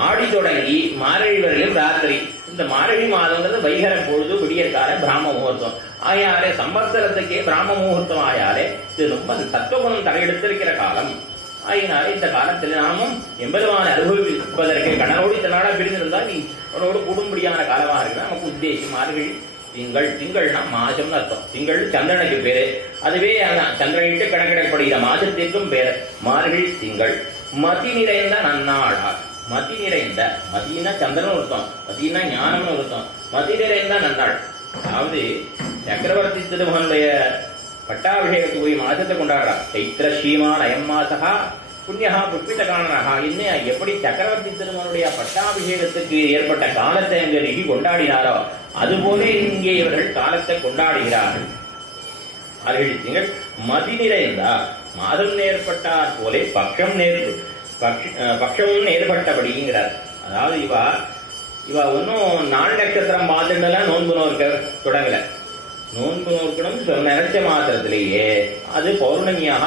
ஆடி தொடங்கி மார்கழி வரையிலும் ராத்திரி. இந்த மார்கழி மாதங்கிறது வைகர பொழுது விடியற்கால பிராம முகூர்த்தம் ஆயாலே சம்பத்சரத்துக்கே பிராம முகூர்த்தம் ஆயாலே இது ரொம்ப சத்துவகுணம் தலையெடுத்திருக்கிற காலம். ஆயினாலே இந்த காலத்தில் நாமும் எம்பெருமானை அனுபவிப்பதற்கு கணவனோடு இத்தனை நாளாக பிரிந்திருந்தால் நீ அவனோடு கூடும்படியான காலமாக இருக்கு. நமக்கு உத்தேசம் மார்கழி திங்கள், திங்கள்னா மாசம்னு அர்த்தம். திங்கள் சந்திரனுக்கு பேரு, அதுவே சந்திரனிட்டு கணக்கிடப்படுகிற மாசத்திற்கும் பேரு மார்கழி திங்கள். மதி நிறைந்த நன்னாளார், மதி நிறைந்த, மதினா சந்திரன் அர்த்தம், மதினா ஞானம்னு அர்த்தம். மதி நிறைந்த நன்னாள், அதாவது சக்கரவர்த்தி திருமகனுடைய பட்டாபிஷேகத்துக்கு போய் மாசத்தை கொண்டாடுறா. சைத்திர ஸ்ரீமான் அயம் மாசகா புண்ணியகா புஷ்பித காரணகா. இன்னும் எப்படி சக்கரவர்த்தி திருமகனுடைய பட்டாபிஷேகத்துக்கு ஏற்பட்ட காலத்தை அங்கே நிகி கொண்டாடினாரோ அதுபோல இங்கே இவர்கள் காலத்தை கொண்டாடுகிறார்கள். மார்கழி திங்கள் மதி நிறைந்தார், மாதம் நேர்பட்டார் போலே பட்சமும் நேர்பட்டபடிங்கிறார். அதாவது இவ ஒன்றும் நாள் நட்சத்திரம் பார்த்துட்டுலாம் நோன்பு நோக்க தொடங்கலை. நோன்பு நோக்கணும் நினைச்ச மாத்திரத்திலேயே அது பௌர்ணமியாக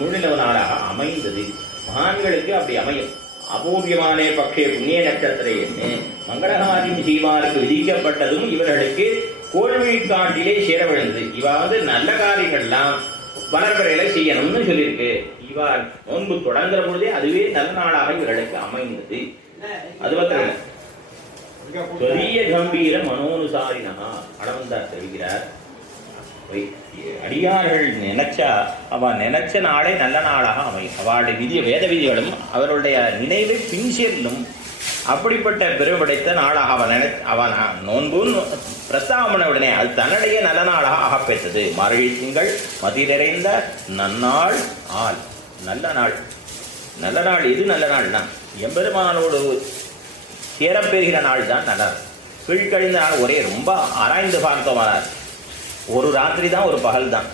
முழுநிலவு நாளாக அமைந்தது. மகான்களுக்கு அப்படி அமையும். அபூர்யமானே பக்ஷே புண்ணிய நட்சத்திரன்னு மங்களகாரியம் செய்வாருக்கு விதிக்கப்பட்டதும் இவர்களுக்கு கோள்வீழ்காட்டிலே சேர விழுந்தது. இவாவது நல்ல காரியங்கள்லாம் வளர்வரையில செய்யணும்னு சொல்லியிருக்கு. இவா நோன்பு தொடங்குற பொழுதே அதுவே நல்ல நாளாக இவர்களுக்கு அமைந்தது. அது பத்திரம் பெரிய கம்பீர மனோனுசாரினா அடவந்தார் தெரிவிக்கிறார். அடியார்கள் நினைச்சா அவ நினைச்ச நாளே நல்ல நாளாக அமையும். அவளுடைய விதிய வேத விதிகளும் அவருடைய நினைவை பின் செல்லும். அப்படிப்பட்ட பெருமடைத்த நாளாக அவன் நோன்புன்னு பிரஸ்தாபம் பண்ண உடனே அது தன்னுடைய நல்ல நாளாக ஆகப்பெற்றது. மார்கழி திங்கள் மதி நிறைந்த நன்னாள் ஆள். நல்ல நாள், நல்ல நாள். இது நல்ல நாள்னா எம்பெருமானோடு சேரப்பெறுகிற நாள் தான் நல்ல நாள். கீழ்கழிந்த நாள் ஒரே ரொம்ப ஆராய்ந்து பார்த்தோமானார். ஒரு ராத்திரி தான், ஒரு பகல் தான்.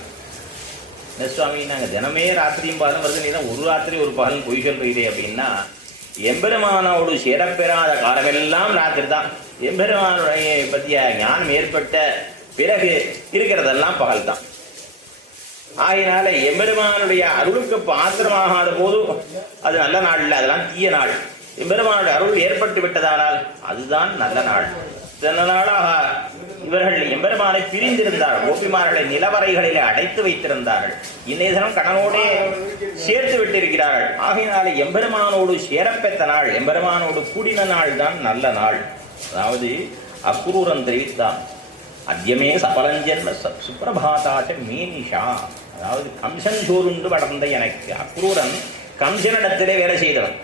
என்ன சுவாமி நாங்கள் தினமே ராத்திரியும் பகலும் வருது, நீ தான் ஒரு ராத்திரி ஒரு பகலும் பொய் சொல்றீரே அப்படின்னா, எம்பெருமானோடு சேரப்பெறாத காலமெல்லாம் ராத்திரி தான். எம்பெருமானுடைய பற்றிய ஞானம் ஏற்பட்ட பிறகு இருக்கிறதெல்லாம் பகல் தான். ஆகினால எம்பெருமானுடைய அருளுக்கு பாத்திரமாகாத போது அது நல்ல நாள் இல்லை, அதெல்லாம் தீய நாள். எம்பெருமானுடைய அருள் ஏற்பட்டு விட்டதானால் அதுதான் நல்ல நாள். சில நாளாக இவர்கள் எம்பெருமானை பிரிந்திருந்தார்கள். கோபிமார்களை நிலவரைகளிலே அடைத்து வைத்திருந்தார்கள். இன்னைய தினம் கணவனோடே சேர்த்து விட்டிருக்கிறார்கள். ஆகையினாலே எம்பெருமானோடு சேரப்பெற்ற நாள், எம்பெருமானோடு கூடின நாள் தான் நல்ல நாள். அதாவது அக்ரூரன் தெரிவித்தான், அத்தியமே சபலஞ்சன் சுப்பிரபாதாட்ட மீனிஷா. அதாவது கம்சன் சோறுண்டு வளர்ந்த எனக்கு. அக்ரூரன் கம்சனிடத்திலே வேலை செய்தவன்.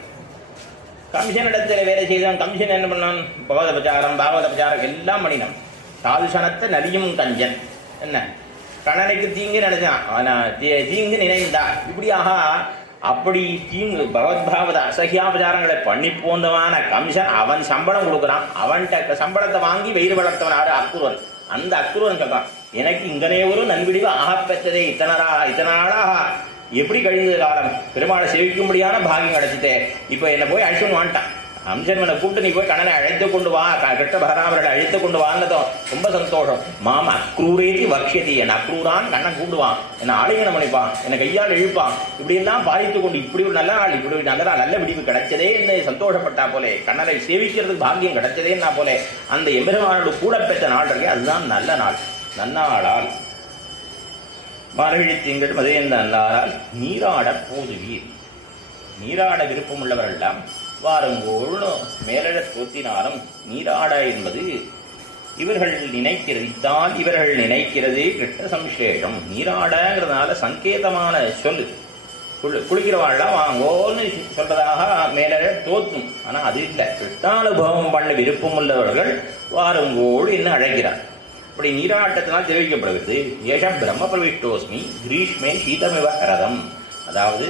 கம்சனிடத்தில் வேலை செய்தான். கம்சன் என்ன பண்ணான்? பகவத பிரச்சாரம், பாகவத பிரச்சாரம் எல்லாம் பண்ணினான். தாதுசனத்தை நலியும் கஞ்சன். என்ன கணனைக்கு தீங்கு நினைச்சான், தீங்கு நினைந்தான். இப்படியாக அப்படி தீங்கு பகவத்பாவத அசகியாபச்சாரங்களை பண்ணி போந்தவான கம்சன் அவன் சம்பளம் கொடுக்குறான். அவன்கிட்ட சம்பளத்தை வாங்கி வயிறு வளர்த்தவன் யாரு? அக்ரூரன். அந்த அக்ரூரன் சொல்றான், எனக்கு இங்கனே ஒரு நன்விடிவு ஆகப்பெற்றதே, இத்தனை நாளாக எப்படி கழிந்தது காலம், பெருமாளை சேவிக்கும்படியான பாகியம் கிடைச்சிட்டே, இப்போ என்னை போய் அழைச்சுன்னு வான்ட்டான். அம்சன்மனை கூப்பிட்டு நீ போய் கண்ணனை அழைத்து கொண்டு வா, கிருஷ்ண பலராமர்களை அழைத்து கொண்டு வான்னதும் ரொம்ப சந்தோஷம். மாமா அக்ரூரேதி வக்ஷதி, என் அக்ரூரான் கண்ணன் கூப்பிடுவான், என்னை ஆலிங்கனம் பண்ணிப்பான், என்னை கையால் இழுப்பான், இப்படி எல்லாம் பாதித்து கொண்டு இப்படி ஒரு நல்ல நாள், இப்படி நல்ல விடிவு கிடைச்சதே என்று சந்தோஷப்பட்டா போலே, கண்ணனை சேவிக்கிறதுக்கு பாக்கியம் கிடைச்சதேன்னா போலே அந்த எம்பெருமானோட கூட பெற்ற நாள் இருக்கு, அதுதான் நல்ல நாள். நன்னாளால் மார்கழி திங்கள் மதியந்த நல்லாரால் நீராட போதுவீர். நீராட விருப்பம் உள்ளவரெல்லாம் வாருங்கோள்னு மேலழ தோத்தினாலும் நீராட என்பது இவர்கள் நினைக்கிறது கிருஷ்ண சம்சேஷம். நீராடங்கிறதுனால சங்கேதமான சொல்லு. குளிக்கிறவாள்லாம் வாங்கோன்னு சொல்றதாக மேலழ தோற்றும். ஆனால் அது இல்லை, கிருஷ்ணானுபவம் பண்ண விருப்பம் உள்ளவர்கள் வாருங்கோடு என்ன அழைக்கிறார். அப்படி நீராட்டத்தினால் தெரிவிக்கப்படுகிறது. ஏஷ பிரம்ம பிரவிஷ்டோஸ்மி கிரீஷ்மே சீதமிவ ஹரதம். அதாவது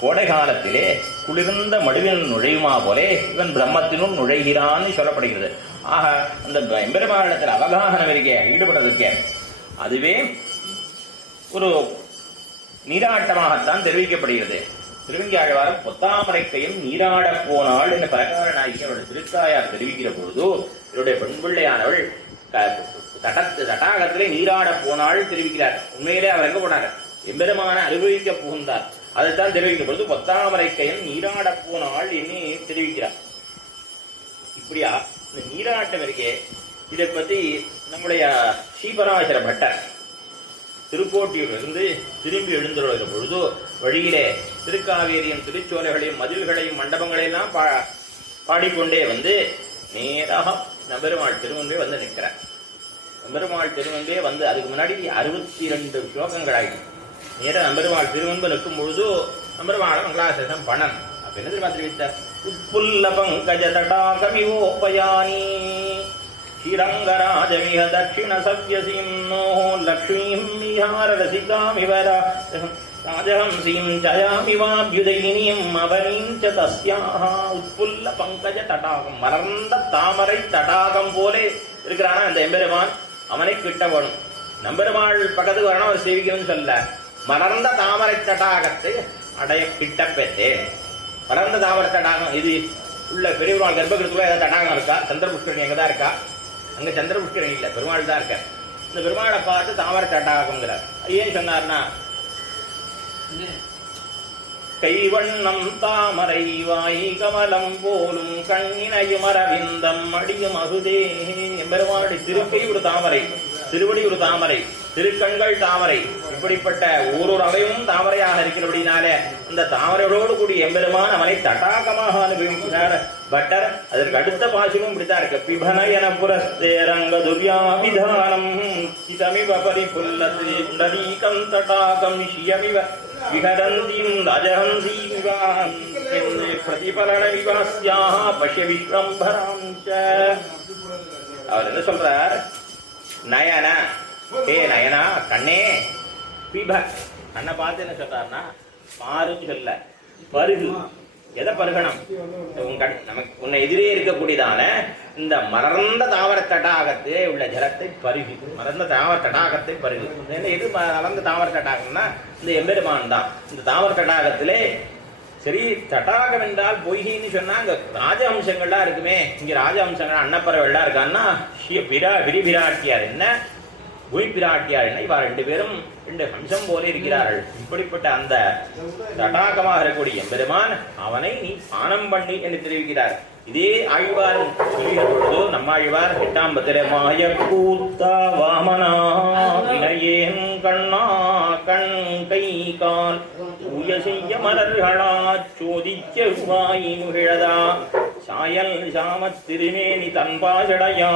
கோடை காலத்திலே குளிர்ந்த மடுவின் நுழையுமா போலே இவன் பிரம்மத்தினும் நுழைகிறான்னு சொல்லப்படுகிறது. ஆக அந்த எம்பெருமானிடத்தில் அவகாசனம் இருக்கே, ஈடுபடுறதுக்கே, அதுவே ஒரு நீராட்டமாகத்தான் தெரிவிக்கப்படுகிறது. திருவங்கியாழ்வாரம் பொத்தாமரைக்கையும் நீராட போனாள் என்ற பிரகாரனாகி அவருடைய திருத்தாயார் தெரிவிக்கிற பொழுது இவருடைய பெண்பிள்ளையானவள் தடாகத்திலே நீராட போனாள் தெரிவிக்கிறார். உண்மையிலே அவர் எங்க போனார், எம்பெருமான அனுபவிக்க புகுந்தார். அதைத்தான் தெரிவிக்கிற பொழுது பொத்தாமரைக்கையன் நீராட போனாள் என்று தெரிவிக்கிறார். இப்படியா இந்த நீராட்டம் இருக்கே, இதை பத்தி நம்முடைய ஸ்ரீபராசர பட்டர் திருக்கோட்டியிலிருந்து திரும்பி எழுந்துள்ள பொழுது வழியிலே திருக்காவேரியும் திருச்சோலைகளையும் மதில்களையும் மண்டபங்களையெல்லாம் பாடிக்கொண்டே வந்து நேராக நம்பெருமாள் திருவன்பே வந்து நிற்கிறார். நம்பெருமாள் திருவன்பே வந்து அதுக்கு முன்னாடி 62 ஸ்லோகங்கள் ஆகிடும். நேராக நம்பெருமாள் திருவன்பு நிற்கும் பொழுது நம்பெருமாள் மங்களாசேஷம் பண்ணன். அப்ப என்ன தெரியுமா தெரிவித்தார், உட்புல்ல பங்கஜ தடாகமிவோபயானி ஸ்ரீரங்கராஜமிக தட்சிண சவ்யசிம்னோ லக்ஷ்மீம் விஹார ரசிகாமிவரா ராஜஹம்சீம் ஜயாமிவாபியுதயினியும் அவனீம் ச தஸ்யாஹ. உட்புல்ல பங்கஜ தடாகம், மலர்ந்த தாமரை தடாகம் போலே இருக்கிறானா அந்த எம்பெருமான். அவனை கிட்ட வேணும், நம்பெருமாள் பக்கத்துக்கு வரணும், அவர் சேவிக்கணும்னு சொல்ல. மலர்ந்த தாமரை தடாகத்தை அடைய கிட்ட பெற்றேன். மலர்ந்த தாமரை தடாகம் இது உள்ள பெரியவர்கள் கர்ப்பகிரத்துக்குள்ள ஏதாவது தடாகம் இருக்கா? சந்திரபுஷ்கரணி அங்கதான் இருக்கா? அங்க சந்திரபுஷ்கரணி இல்லை, பெருமாள் தான் இருக்க. இந்த பெருமாளை பார்த்து தாமரை தடாகம்ங்கிறார். ஏன் சொன்னார்னா, கைவண்ணம் தாமரை வாய் கமலம் போலும் கண்ணினையும் அரவிந்தம் அடியும் அகுதே. எம்பெருமானுடைய திருக்கை ஒரு தாமரை, திருவடி ஒரு தாமரை, திருக்கண்கள் தாமரை, இப்படிப்பட்ட ஒரு அவையும் தாமரையாக இருக்கிறபடினால இந்த தாமரையோடு கூடிய எம்பெருமான் அவனை தடாகமாக அனுபவிக்கிறார் பட்டர். அதற்கு அடுத்த பாசுவும் இப்படித்தான் இருக்கு. பிபனயன புரஸ்தேரங்க துர்யாபிதானம் சிதமிவ பரிபுல்லதி புண்டரீகம் தடாகம் ஷியமிவ விஹரந்தீம் ராஜஹம்சீம் பிரதிபலன விவாஸ்யாக பஷ்ய விஸ்வம்பராம் ச. அவர் என்ன சொல்றார், நயன ஹே நயனா கண்ணே, பிப கண்ணை பார்த்து என்ன சொல்றாருன்னா, பாருன்னு சொல்ல பருகு. எதை பருகணும்? நமக்கு உன்னை எதிரே இருக்கக்கூடியதான இந்த மலர்ந்த தாவர தடாகத்திலே உள்ள ஜலத்தை பருகு. மலர்ந்த தாவர தடாகத்தை பருகு. எது மலர்ந்த தாவர தடாகம்னா இந்த எம்பெருமான் தான். இந்த தாவர தடாகத்திலே சரி, தடாகம் என்றால் பொய்கின்னு சொன்னா அங்க ராஜஹம்சங்கள்லாம் இருக்குமே. இங்க ராஜஹம்சங்கள் அன்னப்பறவைலாம் இருக்கான்னா விரிபிராட்டியார் என்ன, பொய் பிராட்டியார் என்ன, இவா 2 பேரும் 2 ஹம்சம் போல இருக்கிறார்கள். இப்படிப்பட்ட அந்த தடாகமாக இருக்கக்கூடிய எம்பெருமான் அவனை நீ பானம் பண்ணி என்று தெரிவிக்கிறார். இதே ஆழ்வார் சொல்லுகிற பொழுது நம்மாழ்வார் 8ஆம் பத்திலே மாய கூத்தா வாமனா வினையேன் கண்ணா கண் கை கால் தூய செய்ய மலர்களா சோதிக்க வாய் முகிழதா சாயல் சாமத் திருமேனி தன்பாசடையா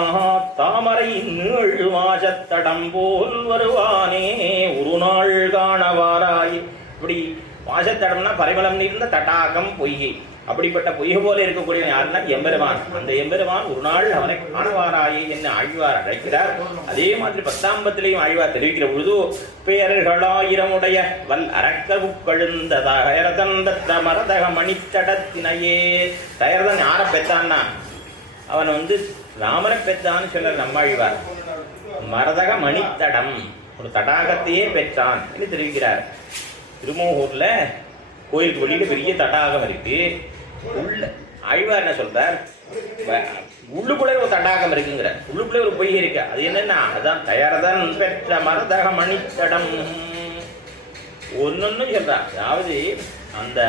தாமரை நீள் வாசத்தடம் போல் வருவானே ஒரு நாள் காணவாராய். இப்படி வாசத்தடம்னா பரிமளம் நீர்ந்த தடாகம் பொய்கை. அப்படிப்பட்ட பொய்கை போல இருக்கக்கூடிய யாருன்னா எம்பெருமான். அந்த எம்பெருமான் ஒரு நாள் அவனை காணவாராயே என்று ஆழ்வார் அழைக்கிறார். அதே மாதிரி 10ஆம் பத்திலையும் ஆழ்வார் தெரிவிக்கிற பொழுது பேரர்களாயிரமுடைய வல் அரக்கவு கழுந்த தயரதன் தத்த மரதக மணித்தடத்தினையே. தயரதன் யாரை பெற்றான்னா அவன் ராமனை பெற்றான்னு சொல்ல நம்மாழ்வார். மரதக மணித்தடம், ஒரு தடாகத்தையே பெற்றான் என்று தெரிவிக்கிறார். திருமோகூர்ல கோயிலுக்கு வெளியில பெரிய தடாகம் இருக்கு. உள்ள ஆழ்வார் என்ன சொல்றார், உள்ளுக்குள்ளே ஒரு தடாகம் இருக்குங்கிற, உள்ளுக்குள்ளே ஒரு பொய் இருக்கு. அது என்னன்னா, அதான் தயாரதான் பெற்ற மரதக மணித்தடம். ஒன்னொன்னு சொல்றார். அதாவது அந்த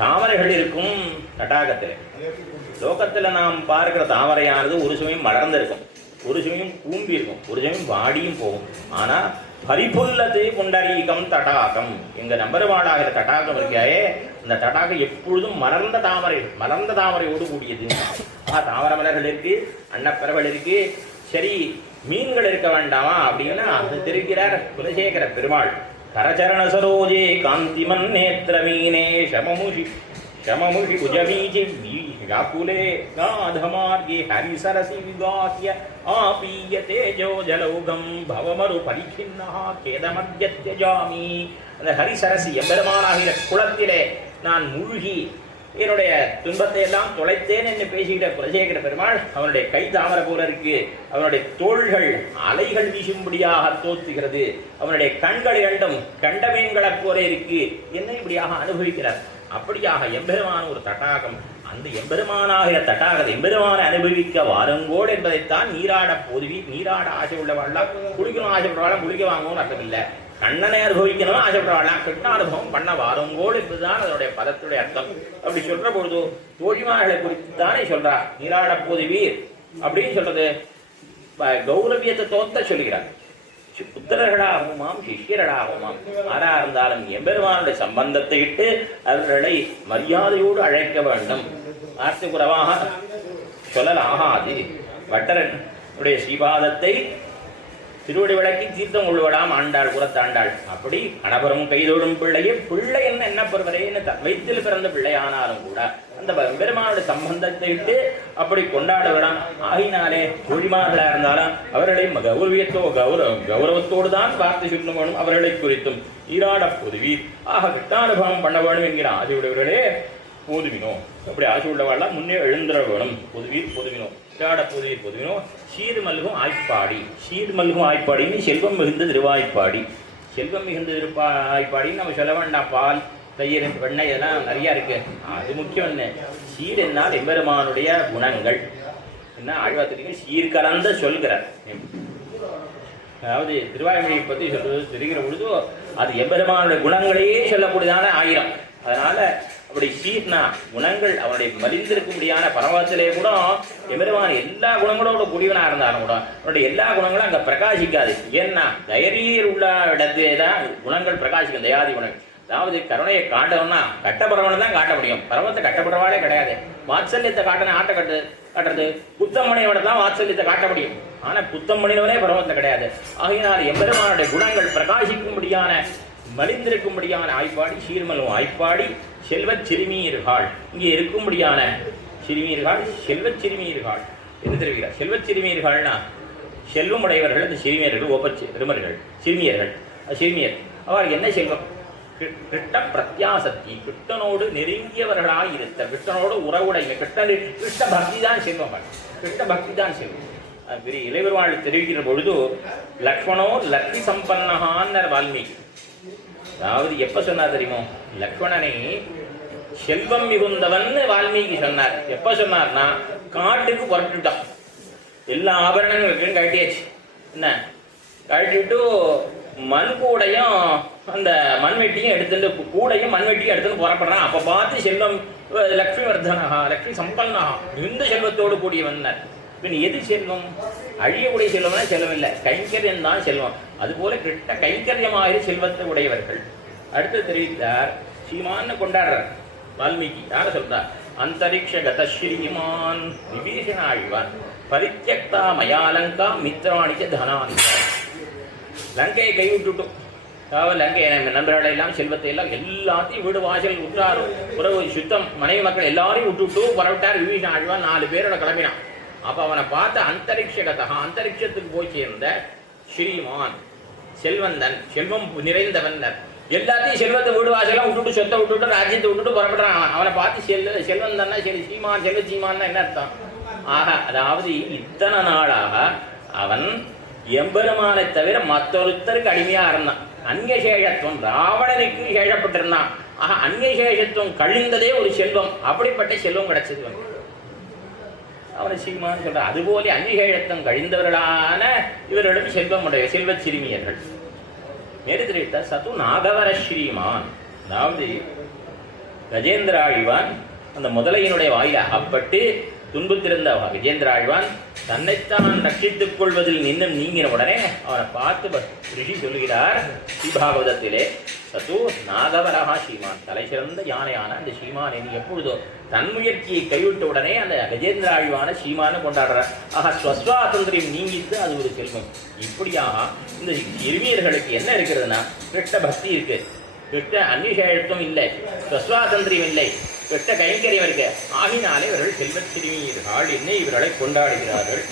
தாமரைகள் இருக்கும் தடாகத்தில். லோகத்துல நாம் பார்க்கிற தாமரையானது ஒரு சமயம் மலர்ந்திருக்கும், ஒரு சமயம் கூம்பி இருக்கும், ஒரு சமயம் வாடியும் போகும். ஆனா பரிபுல்லது புண்டரீகம் தடாகம், எங்க நம்பருமாடாகிற தடாகம் இருக்காயே, அந்த தடாகம் எப்பொழுதும் மலர்ந்த தாமரையோடு கூடியது. தாமரை மலர்கள் இருக்கு, அன்னப்பறவைகள் இருக்கு, சரி மீன்கள் இருக்க வேண்டாமா அப்படின்னா அது தெரிவிக்கிறார் குலசேகர பெருமாள். கரச்சரண சரோஜே காந்திமன் நேத்திர மீனே சமமுஷி உஜபீஜி व्याकुले गाधमार्गे हरिसरसि विगाह्य आपीय तेजो जलौघं भवमरु परिखिन्नः खेदमद्यत्यजामि. அந்த ஹரிசரசி எம்பெருமானாகிற குளத்திலே நான் மூழ்கி என்னுடைய துன்பத்தை எல்லாம் தொலைத்தேன் என்று பேசுகிற குலசேகர பெருமாள், அவனுடைய கை தாமரை போல இருக்கு, அவனுடைய தோள்கள் அலைகள் வீசும்படியாக தோத்துகிறது, அவனுடைய கண்கள் இரண்டும் கண்டமீன்களைப் போல இருக்கு என்ன இப்படியாக அனுபவிக்கிறார். அப்படியாக எம்பெருமான ஒரு தடாகம், அந்த எம்பெருமானாகிற தடாகத்தை எம்பெருமானை அனுபவிக்க வாருங்கோடு என்பதைத்தான் நீராட போதுவி. நீராட ஆசை உள்ளவாழ்லாம், குளிக்கணும் ஆசைப்படுவாளாம், குளிக்க வாங்கணும்னு அர்த்தம் இல்லை. கண்ணனை அனுபவிக்கணும் ஆசைப்படுவாளாம், கிருஷ்ணானுபவம் பண்ண வாருங்கோடு என்பதுதான் அதனுடைய பதத்துடைய அர்த்தம். அப்படி சொல்ற பொழுது தோழிமார்களை குறித்து தானே சொல்றா நீராட போதுவீர் அப்படின்னு சொல்றது. கௌரவியத்தை தோத்த சொல்லுகிறார். புத்திரர்களாகுமாம் சிஷ்யர்களாகுமாம் ஆரா இருந்தாலும் எம்பெருமானுடைய சம்பந்தத்தை இட்டு அவர்களை மரியாதையோடு அழைக்க வேண்டும். ஆர்த்தி குறவாக சொல்லலாகாது. வட்டரனுடைய ஸ்ரீபாதத்தை திருவடி விளக்கி தீர்த்தம் கொள்வடாம் ஆண்டாள் புறத்தாண்டாள். அப்படி கணவரும் கைதோடும் பிள்ளையே பிள்ளை என்ன பெறுவரேன்னு வயிற்றில் பிறந்த பிள்ளையானாலும் கூட அந்த பெருமானுடைய சம்பந்தத்தை விட்டு அப்படி கொண்டாட விடாம். ஆகினாலே தோழிமார்களா இருந்தாலும் அவர்களை கௌரவத்தோடு தான் பார்த்து சொல்ல வேணும். அவர்களை குறித்தும் ஈராட பொதுவி ஆக கிட்டானுபவம் பண்ண வேணும் என்கிற ஆசையுடையவர்களே போதுவினோ. அப்படி ஆசை உள்ளவாழ்லாம் முன்னே எழுந்துட வேணும். பொதுவினோ ஈராட பொதுவினோ சீர்மல்கும் ஆய்ப்பாடி. சீர்மல்கும் ஆய்ப்பாடின்னு செல்வம் மிகுந்த திருவாய்ப்பாடி. செல்வம் மிகுந்த திருவாய்ப்பாடின்னு நம்ம சொல்ல வேண்டாம். பால் தயிர் வெண்ணெய் இதெல்லாம் நிறைய இருக்கு. அது முக்கியம். என்ன சீர் என்னால் எம்பெருமானுடைய குணங்கள் என்ன ஆழ்வாத்திரிக்கு சீர் கலந்த சொல்கிறார். அதாவது திருவாய்மொழியை பற்றி சொல்றது தெரிகிற பொழுது அது எம்பெருமானுடைய குணங்களையே சொல்லக்கூடியதான ஆயிரம். அதனால அப்படி சீர்னா குணங்கள் அவனுடைய மலிந்திருக்கும்படியான பரவத்திலே கூட எம்பெருமான் எல்லா குணங்களோட கூடியவனா இருந்தாலும் கூட அவனுடைய எல்லா குணங்களும் அங்கே பிரகாசிக்காது. ஏன்னா தைரியர் உள்ள இடத்திலே தான் குணங்கள் பிரகாசிக்கும். தயாதி குணங்கள். அதாவது கருணையை காட்டணும்னா கட்டப்படுறவனை தான் காட்ட முடியும். பரவத்தை கட்டப்படுறவாளே கிடையாது. வாத்சல்யத்தை காட்டணும் ஆட்ட காட்டுறது புத்தமணியோட தான் வாத்சல்யத்தை காட்ட முடியும். ஆனால் புத்தமணினவனே பரவத்தை கிடையாது. ஆகையினால் எம்பெருமானுடைய குணங்கள் பிரகாசிக்கும்படியான மலிந்திருக்கும்படியான ஆய்ப்பாடி சீர்மலும் ஆய்ப்பாடி செல்வச் சிறுமீர்கள் இங்கே இருக்கும்படியான சிறுமீர்கள் செல்வச் சிறுமீர்கள் என்று தெரிவிக்கிறார். செல்வச் சிறுமீர்கள்னா செல்வம் உடையவர்கள் அந்த சிறுமியர்கள் ஒப்பச்சிறுமர்கள் சிறுமியர்கள் சிறுமியர். அவர்கள் என்ன செல்வம்? கிருஷ்ண பிரத்யாசக்தி, கிருஷ்ணனோடு நெருங்கியவர்களாக இருத்த, கிருஷ்ணனோடு உறவுடைய கிருஷ்ண பக்தி தான் செல்வங்கள். கிருஷ்ண பக்தி தான் செல்வம். இளைவர்வாள் தெரிவிக்கிற பொழுது லக்ஷ்மணோ லக்ஷ்மி சம்பன்னகான்னர் வால்மீகி. அதாவது எப்ப சொன்னார் தெரியுமோ? லக்ஷ்மணனை செல்வம் மிகுந்தவன் வால்மீகி சொன்னார். எப்ப சொன்னார்னா காட்டுக்கு புறப்பட்டுட்டான். எல்லா ஆபரணங்களுக்கும் கட்டியாச்சு. என்ன கட்டிட்டு மண் கூடையும் அந்த மண்வெட்டியும் எடுத்துட்டு கூடையும் மண்வெட்டியும் எடுத்துட்டு புறப்படுறான். அப்ப பார்த்து செல்வம் லக்ஷ்மி வர்தனகா லக்ஷ்மி சம்பன்னகா மிகுந்த செல்வத்தோடு கூடியவன்னார். பின் எது செல்வம்? அழியக்கூடிய செல்வம்னா செல்வம் இல்லை, கைங்கரியம் தான் செல்வம். அதுபோல கிட்ட கைங்கரியமாக செல்வத்தை உடையவர்கள். அடுத்து தெரிவித்தார் ஸ்ரீமான்னு கொண்டாடுறார் வால்மீகி. யார சொல்றார்? அந்தரிக்ஷ கத ஸ்ரீமான் விபீஷண ஆழ்வான் பரித்யக்தா மயாலங்கா மித்ராணிக்க தனானி. லங்கையை கைவிட்டுட்டும். அதாவது லங்கை நண்பர்களை எல்லாம் செல்வத்தை எல்லாம் எல்லாத்தையும் வீடு வாசல் உற்றார் உறவு சுத்தம் மனைவி மக்கள் எல்லாரையும் விட்டுட்டு புறவிட்டார் விபீஷண ஆழ்வான். 4 பேரோட கிளம்பினான். அப்ப அவனை பார்த்து அந்தரிக்ஷகதா அந்தரிக்ஷத்துக்கு போய் சேர்ந்த ஸ்ரீமான் செல்வந்தன் செல்வம் நிறைந்தவன். எல்லாத்தையும் செல்வத்தை வீடு வாசலாம் விட்டுட்டு சொத்தை விட்டுட்டு ராஜ்யத்தை விட்டுட்டு புறப்படுறான். அவனை பார்த்து செல்வந்தன்னா சரி ஸ்ரீமான் செல்வ சீமான்னா என்ன அர்த்தம்? ஆக அதாவது இத்தனை நாளாக அவன் எம்பெருமானை தவிர மற்றொருத்தருக்கு அடிமையா இருந்தான். அந்நியசேஷத்துவம் ராவணனுக்கு சேஷப்பட்டிருந்தான். ஆக அந்நியசேஷத்துவம் கழிந்ததே ஒரு செல்வம். அப்படிப்பட்ட செல்வம் கிடைச்சது வந்து அவனை சீமான்னு சொல்ற. அதுபோல அந்நியசேஷத்துவம் கழிந்தவர்களான இவர்களும் செல்வம் உடைய செல்வ சிறுமியர்கள். மேலே தெரிவித்த சத்து நாகவர ஸ்ரீமான், அதாவது கஜேந்திர ஆழ்வான் அந்த முதலையினுடைய வாயில அகப்பட்டு துன்பத்திருந்த கஜேந்திர ஆழ்வான் தன்னைத்தான் ரட்சித்துக் கொள்வதில் நின்னும் நீங்கின உடனே அவனை பார்த்து ரிஷி சொல்லுகிறார் ஸ்ரீபாகவதத்திலே, சத்து நாகவரகா ஸ்ரீமான், தலை சிறந்த யானையான அந்த ஸ்ரீமான் என்று எப்பொழுதோ தன் முயற்சியை கைவிட்ட உடனே அந்த கஜேந்திர ஆழ்வான ஸ்ரீமானு கொண்டாடுறார். ஆக ஸ்வஸ்வாதந்திரியம் நீங்கிட்டு அது ஒரு செல்வம். இப்படியாக இந்த சிறுமியர்களுக்கு என்ன இருக்கிறதுனா கிருஷ்ண பக்தி இருக்கு, கிருஷ்ண அந்நியசேஷத்துவம் இல்லை, ஸ்வஸ்வாதந்திரியம் இல்லை, கிருஷ்ண கைங்கரியம் இருக்கு. ஆகினாலே இவர்கள் செல்வ சிறுமியர்கள் என்ன இவர்களை கொண்டாடுகிறார்கள்.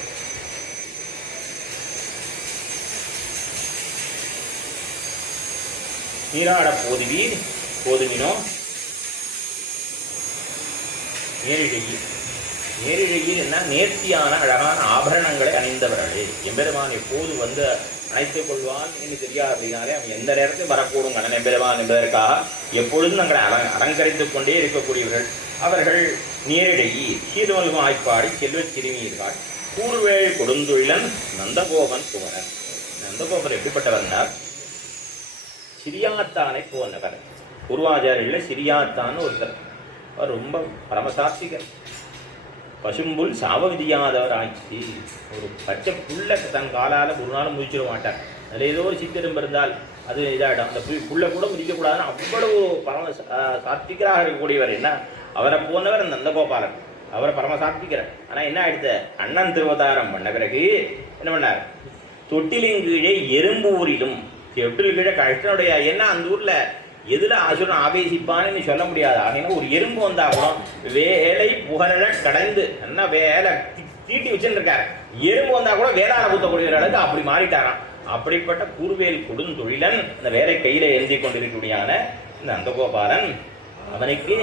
நீராட போதுவீர் போதுமினோ நேரிழையில். நேரிழையில் என்ன நேர்த்தியான அழகான ஆபரணங்களை அணிந்தவர்களே. எம்பெருமான் எப்போது வந்து அணைத்துக் கொள்வான் என்று தெரியாது அப்படின்னாலே அவன் எந்த நேரத்தில் வரக்கூடும் கண்ணன் எம்பெருமான் என்பதற்காக எப்பொழுதும் தங்களை அலங்கரித்துக் கொண்டே இருக்கக்கூடியவர்கள் அவர்கள். நேரிழையில் சீர்மல்கும் ஆய்ப்பாடி செல்வச் சிறுமியர்கள் கூர்வேள் கொடுந்தொழிலன் நந்தகோபன் குமரன். நந்தகோபன் எப்படிப்பட்டவர்னார், சிரியாத்தானை போனவர். பூர்வாச்சாரியில் சிரியாத்தான்னு ஒருத்தர், அவர் ரொம்ப பரமசாத்விகர். பசும்புல் சாவவிதியாதவர் ஆட்சி. ஒரு பச்சை புல்லை தன் காலால் ஒரு நாளும் முதிச்சிட மாட்டார். அதில் ஏதோ ஒரு சித்திரம்பு இருந்தால் அது இதாகிடும். அந்த புல்லை கூட முதிக்கக்கூடாதுன்னு அவ்வளவு பரம சாத்விகராக இருக்கக்கூடியவர். என்ன அவரை போனவர் நந்தகோபாலன், அவரை பரமசாத்விகர். ஆனால் என்ன ஆயிடுத்த, அண்ணன் திருவதாரம் பண்ண பிறகு என்ன பண்ணார், தொட்டிலின் கீழே எறும்பூரிலும் தொட்டில் கீழே கஷ்டனுடைய என்ன அந்த ஊரில் எதில் அசுரன் ஆவேசிப்பான்னு சொல்ல முடியாது. ஆகினா ஒரு எறும்பு வந்தா கூட வேலை புகழ கடைந்து என்ன வேலை தீட்டி வச்சுருக்காரு. எறும்பு வந்தா கூட வேளாண் ஊத்தக்கூடிய அளவுக்கு அப்படி மாறிட்டாராம். அப்படிப்பட்ட கூர்வேல் கொடுந்தொழிலன் இந்த வேலை கையில எழுதி கொண்டிருக்கூடியான இந்த நந்தகோபாலன் அவனுக்கு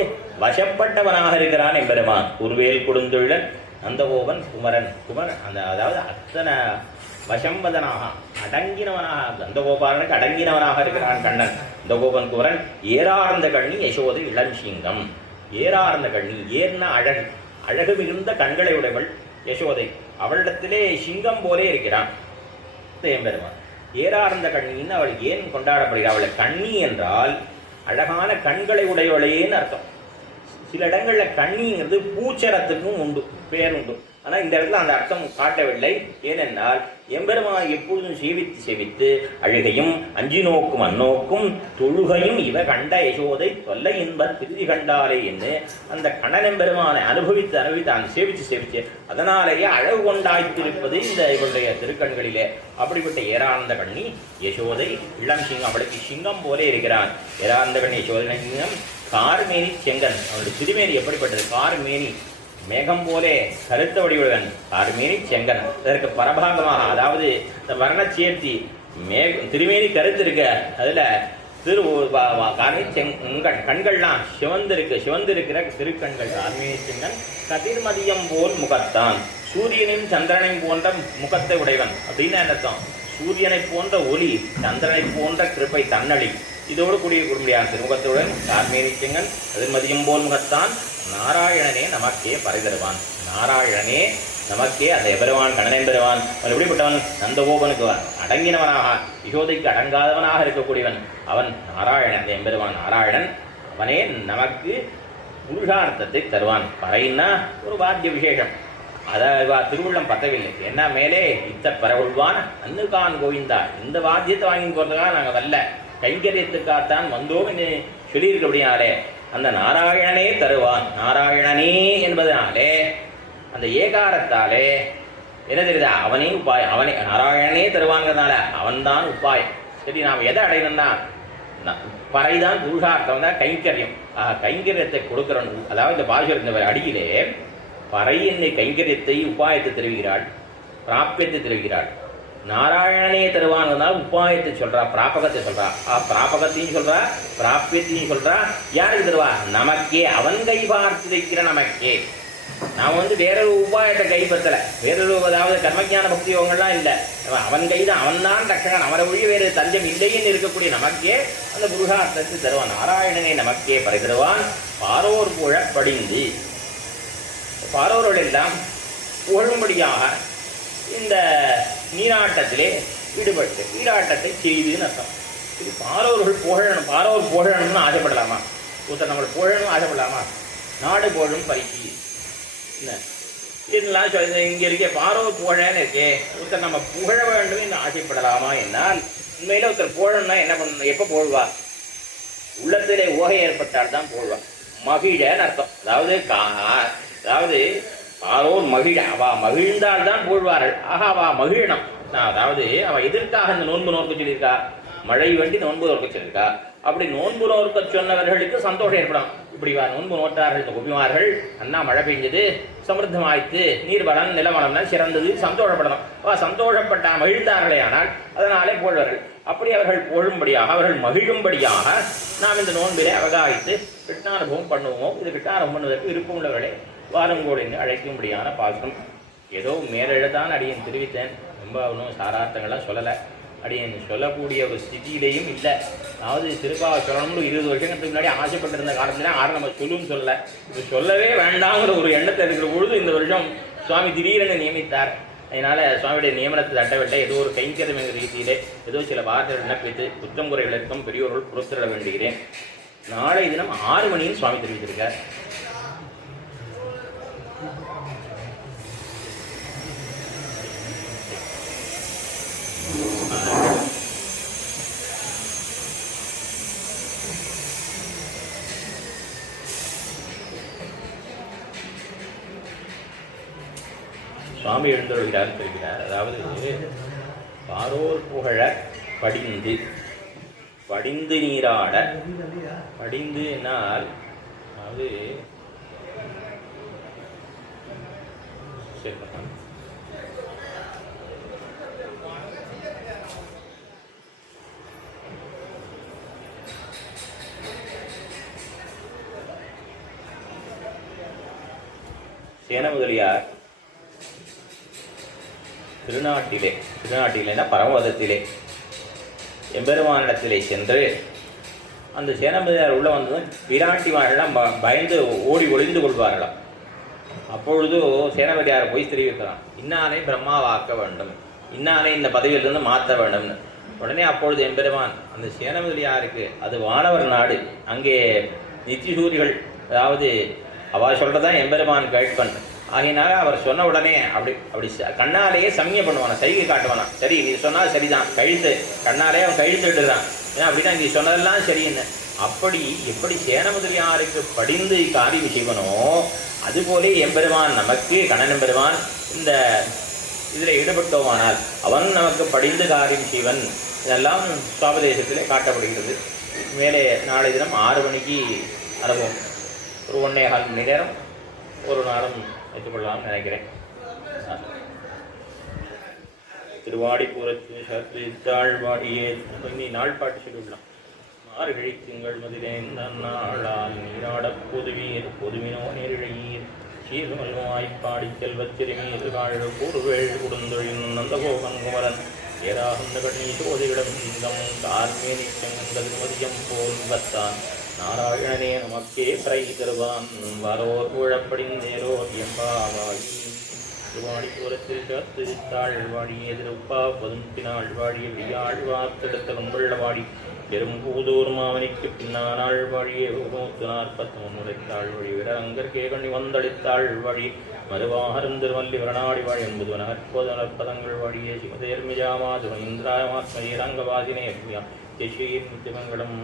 வசப்பட்டவனாக இருக்கிறான் எம்பெருமான். கூர்வேல் கொடுந்தொழிலன் நந்தகோபன் குமரன். குமரன் அந்த அதாவது அத்தனை வசம்பதனாக அடங்கினவனாக நந்தகோபாலனுக்கு அடங்கினவனாக இருக்கிறான் கண்ணன். நந்தகோபன் குமரன் ஏறார்ந்த கண்ணி யசோதை இளஞ்சிங்கம். ஏறார்ந்த கண்ணி, ஏர்னா அழகு, அழகு மிகுந்த கண்களை உடையவள் யசோதை. அவளிடத்திலே சிங்கம் போலே இருக்கிறான் எம்பெருமான். ஏறார்ந்த கண்ணின்னு அவள் ஏன் கொண்டாடப்படுகிறாள்? அவளை கண்ணி என்றால் அழகான கண்களை உடையவளேன்னு அர்த்தம். சில இடங்களில் கண்ணிங்கிறது பூச்சரத்துக்கும் உண்டு, பேர் உண்டு. ஆனால் இந்த இடத்துல அந்த அர்த்தம் காட்டவில்லை. ஏனென்றால் எம்பெருமான் எப்பொழுதும் சேவித்து சேவித்து அழுகையும் அஞ்சி நோக்கும் அந்நோக்கும் தொழுகையும் இவ கண்ட யசோதை தொல்லை என்பர் திருதி கண்டாலே என்று அந்த கண்ணன் எம்பெருமானை அனுபவித்து அந்த சேவித்து சேவித்து அதனாலேயே அழகு கொண்டாய்த்திருப்பது இந்த இவருடைய திருக்கண்களிலே. அப்படிப்பட்ட ஏராந்த கண்ணி யசோதை இளம் சிங்கம், அவளுக்கு சிங்கம் போலே இருக்கிறான். ஏராந்த கண்ணி யசோதை சிங்கம். கார்மேனி செங்கன், அவனுடைய திருமேனி எப்படிப்பட்டது? கார்மேனி மேகம் போலே கருத்த வடிவுடன் கார்மேனி செங்கன். அதற்கு பரபாகமாக அதாவது இந்த வர்ண சேர்த்தி திருமேனி கருத்து இருக்க அதுல செங்கன் கண்கள்லாம் சிவந்திருக்கிற திருக்கண்கள். கார்மேனி செங்கன் கதிர்மதியம் போல் முகத்தான், சூரியனின் சந்திரனையும் போன்ற முகத்தை உடையவன் அப்படின்னு அர்த்தம். சூரியனை போன்ற ஒளி, சந்திரனை போன்ற கிருப்பை தன்னழி, இதோடு கூடிய குடும்பியான திருமுகத்துடன் கார்மேனி செங்கன் கதிர்மதியம் போல் முகத்தான். நாராயணனே நமக்கே பறை தருவான். நாராயணனே நமக்கே அந்த எபெருமான் கண்ணன் பெறுவான். அவன் எப்படிப்பட்டவன்? நந்தகோபனுக்கு அடங்கினவனாக யசோதைக்கு அடங்காதவனாக இருக்கக்கூடியவன் அவன் நாராயணன். அந்த எம்பெருமான் நாராயணன் அவனே நமக்கு புருஷார்த்தத்தை தருவான். பறைன்னா ஒரு வாத்திய விசேஷம், அதை திருவுள்ளம் பத்தவில்லை. என்ன மேலே இத்த பரவுள்வான் அன்னுகான் கோவிந்தா, இந்த வாத்தியத்தை வாங்கி போகிறதுக்காக நாங்கள் வரல, கைங்கரியத்துக்காகத்தான் வந்தோம் என்று சொல்லியிருக்கபடியாலே அந்த நாராயணனே தருவான். நாராயணனே என்பதனாலே அந்த ஏகாரத்தாலே என்ன தெரியுதா? அவனே உபாயம், அவனே நாராயணனே தருவாங்கிறதுனால அவன்தான் உபாயம். சரி, நாம் எதை அடையணும்னா பறைதான் புருஷார்த்தம் தான் கைங்கரியம். கைங்கரியத்தை கொடுக்கிறோம். அதாவது இந்த பாசுரத்தின் அடியிலே பறை என்னை கைங்கரியத்தை உபாயத்தை தெரிவிக்கிறாள், பிராப்பியத்தை தெரிவிக்கிறாள். நாராயணனே தருவான்னால் உபாயத்தை சொல்றா, பிராபகத்தை சொல்றா. பிராபகத்தையும் சொல்றா, பிராப்பியத்தையும் சொல்றா. யாருக்கு தருவா? நமக்கே, அவன் கை பார்த்து வைக்கிற நமக்கே. நாம் வந்து வேறொரு உபாயத்தை கைப்பற்றலை, வேறொரு அதாவது கர்மஜான பக்தி யோகங்கள்லாம் இல்லை. அவன் கைதான், அவன் தான் ரட்சகன், அவரை ஒழிய வேறு தஞ்சம் இல்லைன்னு இருக்கக்கூடிய நமக்கே அந்த புருஷார்த்தத்தை தருவான். நாராயணனை நமக்கே பறிதருவான். பாரோர் புழ படிந்து, பாரோர்கள் எல்லாம் புகழும்படியாக இந்த நீராட்டத்திலே ஈடுபட்டு நீராட்டத்தை செய்துன்னு அர்த்தம். இது பாரோர்கள் புகழணும், பாரோர் புகழணும்னு ஆசைப்படலாமா? ஒருத்தர் நம்மளை புகழணும் ஆசைப்படலாமா? நாடு புகழும் பறிக்கி என்ன இதெல்லாம் சொல்லி இங்கே இருக்கே பாரோர் புகழன்னு இருக்கே, ஒருத்தர் நம்ம புகழ வேண்டும் என்று ஆசைப்படலாமா என்னால் உண்மையில் ஒருத்தர் புகழணும்னா என்ன பண்ணணும்? எப்போ புகழ்வார்? உள்ளத்திலே ஓகை ஏற்பட்டால் தான் புகழ்வார். மகிழன்னு அர்த்தம். அதாவது பாரோர் மகிழ, அவா மகிழ்ந்தால் தான் புகழ்வார்கள். ஆக அவா மகிழணும். அதாவது அவள் எதற்காக இந்த நோன்பு நோக்க சொல்லியிருக்கா? மழை வேண்டி நோன்பு நோக்க சொல்லியிருக்கா. அப்படி நோன்பு நோக்க சொன்னவர்களுக்கு சந்தோஷம் ஏற்படும். இப்படி நோன்பு நோட்டார்கள் இந்த கோபிமார்கள், அண்ணா மழை பெஞ்சது, சமிருத்தமாய்த்து, நீர்வளம் நிலவளம்னா சிறந்தது, சந்தோஷப்படணும். சந்தோஷப்பட்ட மகிழ்ந்தார்களே ஆனால் அதனாலே புகழ்வார்கள். அப்படி அவர்கள் புகழும்படியாக, அவர்கள் மகிழும்படியாக நாம் இந்த நோன்பிலே அவகாய்த்து கிருஷ்ணானுபவம் பண்ணுவோம். இது கிருஷ்ணானுபவம் பண்ணுவதற்கு விருப்பம் உள்ளவர்களை வாரங்கோடின்னு அழைக்கும்படியான பாசனம். ஏதோ மேலெழுதான் அடியன் தெரிவித்தேன், ரொம்ப ஒன்றும் சாரார்த்தங்கள்லாம் சொல்லலை. அடியன் சொல்லக்கூடிய ஒரு ஸ்திதியிலையும் இல்லை. அதாவது திருப்பாவை சொல்லணும்னு 20 வருஷங்களுக்கு முன்னாடி ஆசைப்பட்டிருந்த காலத்துல யாரும் நம்ம சொல்லுன்னு சொல்லலை. இது சொல்லவே வேண்டாங்கிற ஒரு எண்ணத்தை இருக்கிற பொழுது இந்த வருஷம் சுவாமி திடீரென நியமித்தார். அதனால் சுவாமியுடைய நியமனத்தை தட்டவிட்ட ஏதோ ஒரு கைங்கரம் என்ற ரீதியிலே ஏதோ சில வார்த்தைகள் விண்ணப்பித்து குற்றம் குறைகளுக்கும் பெரியோர்கள் பொறுத்திட வேண்டுகிறேன். நாளை தினம் 6 மணின்னு சுவாமி தெரிவித்திருக்கார். சுவாமி எழுந்தொழுகிறார் தெரிகிறார். அதாவது பாரோர் புகழ படிந்து, படிந்து நீராட, படிந்து என்னால் அதாவது சேன முதலியார் திருநாட்டிலேனா பரமபதத்திலே எம்பெருமானிடத்திலே சென்று அந்த சேனமதியார் உள்ள வந்ததும் பிராட்டிமாரெல்லாம் பயந்து ஓடி ஒளிந்து கொள்வார்களாம். அப்பொழுது சேனமதியார் போய் தெரிவிக்கலாம், இன்னாலே பிரம்மாவாக்க வேண்டும், இன்னாலே இந்த பதவியிலிருந்து மாற்ற வேண்டும்னு. உடனே அப்பொழுது எம்பெருமான் அந்த சேனமதியாருக்கு அது வானவர் நாடு, அங்கே நித்திசூரிகள், அதாவது அவள் சொல்கிறதான் எம்பெருமான் கேட்பன். ஆகினால அவர் சொன்ன உடனே அப்படி கண்ணாலேயே சமிகை பண்ணுவானா, சைகை காட்டுவானா. சரி நீ சொன்னால் சரிதான், கழித்து கண்ணாலே அவன் கழித்து விட்டுறான். ஏன்னா அப்படின்னா நீ சொன்னதெல்லாம் சரின்னு. அப்படி எப்படி சேன முதலியாருக்கு படிந்து காரியம் செய்வனோ அதுபோலே எம்பெருமான் நமக்கு கண்ணன் பெருமான் இந்த இதில் ஈடுபட்டோமானால் அவன் நமக்கு படிந்து காரியம் செய்வன். இதெல்லாம் சுவாபதேசத்திலே காட்டப்படுகிறது. மேலே நாளை தினம் 6 மணிக்கு அனுபவம், ஒரு 1.25 மணி நேரம் ஒரு நாளும் வைத்துக்கொள்ளலாம்னு நினைக்கிறேன். திருவாடிபுரத்து சற்று தாழ்வாடியே நாள் பாட்டு சொல்லிவிடலாம். மார்கழி திங்கள் மதிலேந்த நாளால் நீராடப் பொதுவீர் பொதுவினோ நேரிழையீர் சீர்மல்வாய்ப்பாடி செல்வத்திருமீர் காழ கூறுவேள் குடுந்தொழின் நந்தகோகன் குமரன் ஏராகுந்த கண்ணி சோதியிடம் இந்தம் தார்மேனிச்சங்கது மதியம் போல் வத்தான் நாராயணனே நமக்கே பிறை தருவான் வாரோர் ஊழப்படிந்தேரோ எம்பாவாகி. திருவாடிபுரத்தில் திருத்தாழ்வாடியே திருப்பா பதும்பினாள் வாழிய வியாழ்வார் தடுத்த கும்பள்ளவாடி பெரும்பூதூர் மாமனிக்கு பின்னானாள் வாழியே 143 உரைத்தாள் வழி விட அங்கற்கே கண்ணி வந்தளித்தாள் வழி மறுவாகரும் திருமல்லி வரணாடி வாழி என்பது நற்பதங்கள் வாழியே சிவதேர்மிஜாமா சிவ இந்திராமாத்ம ரங்கவாசினே யஸ்வீர் நித்தியமங்கலம்.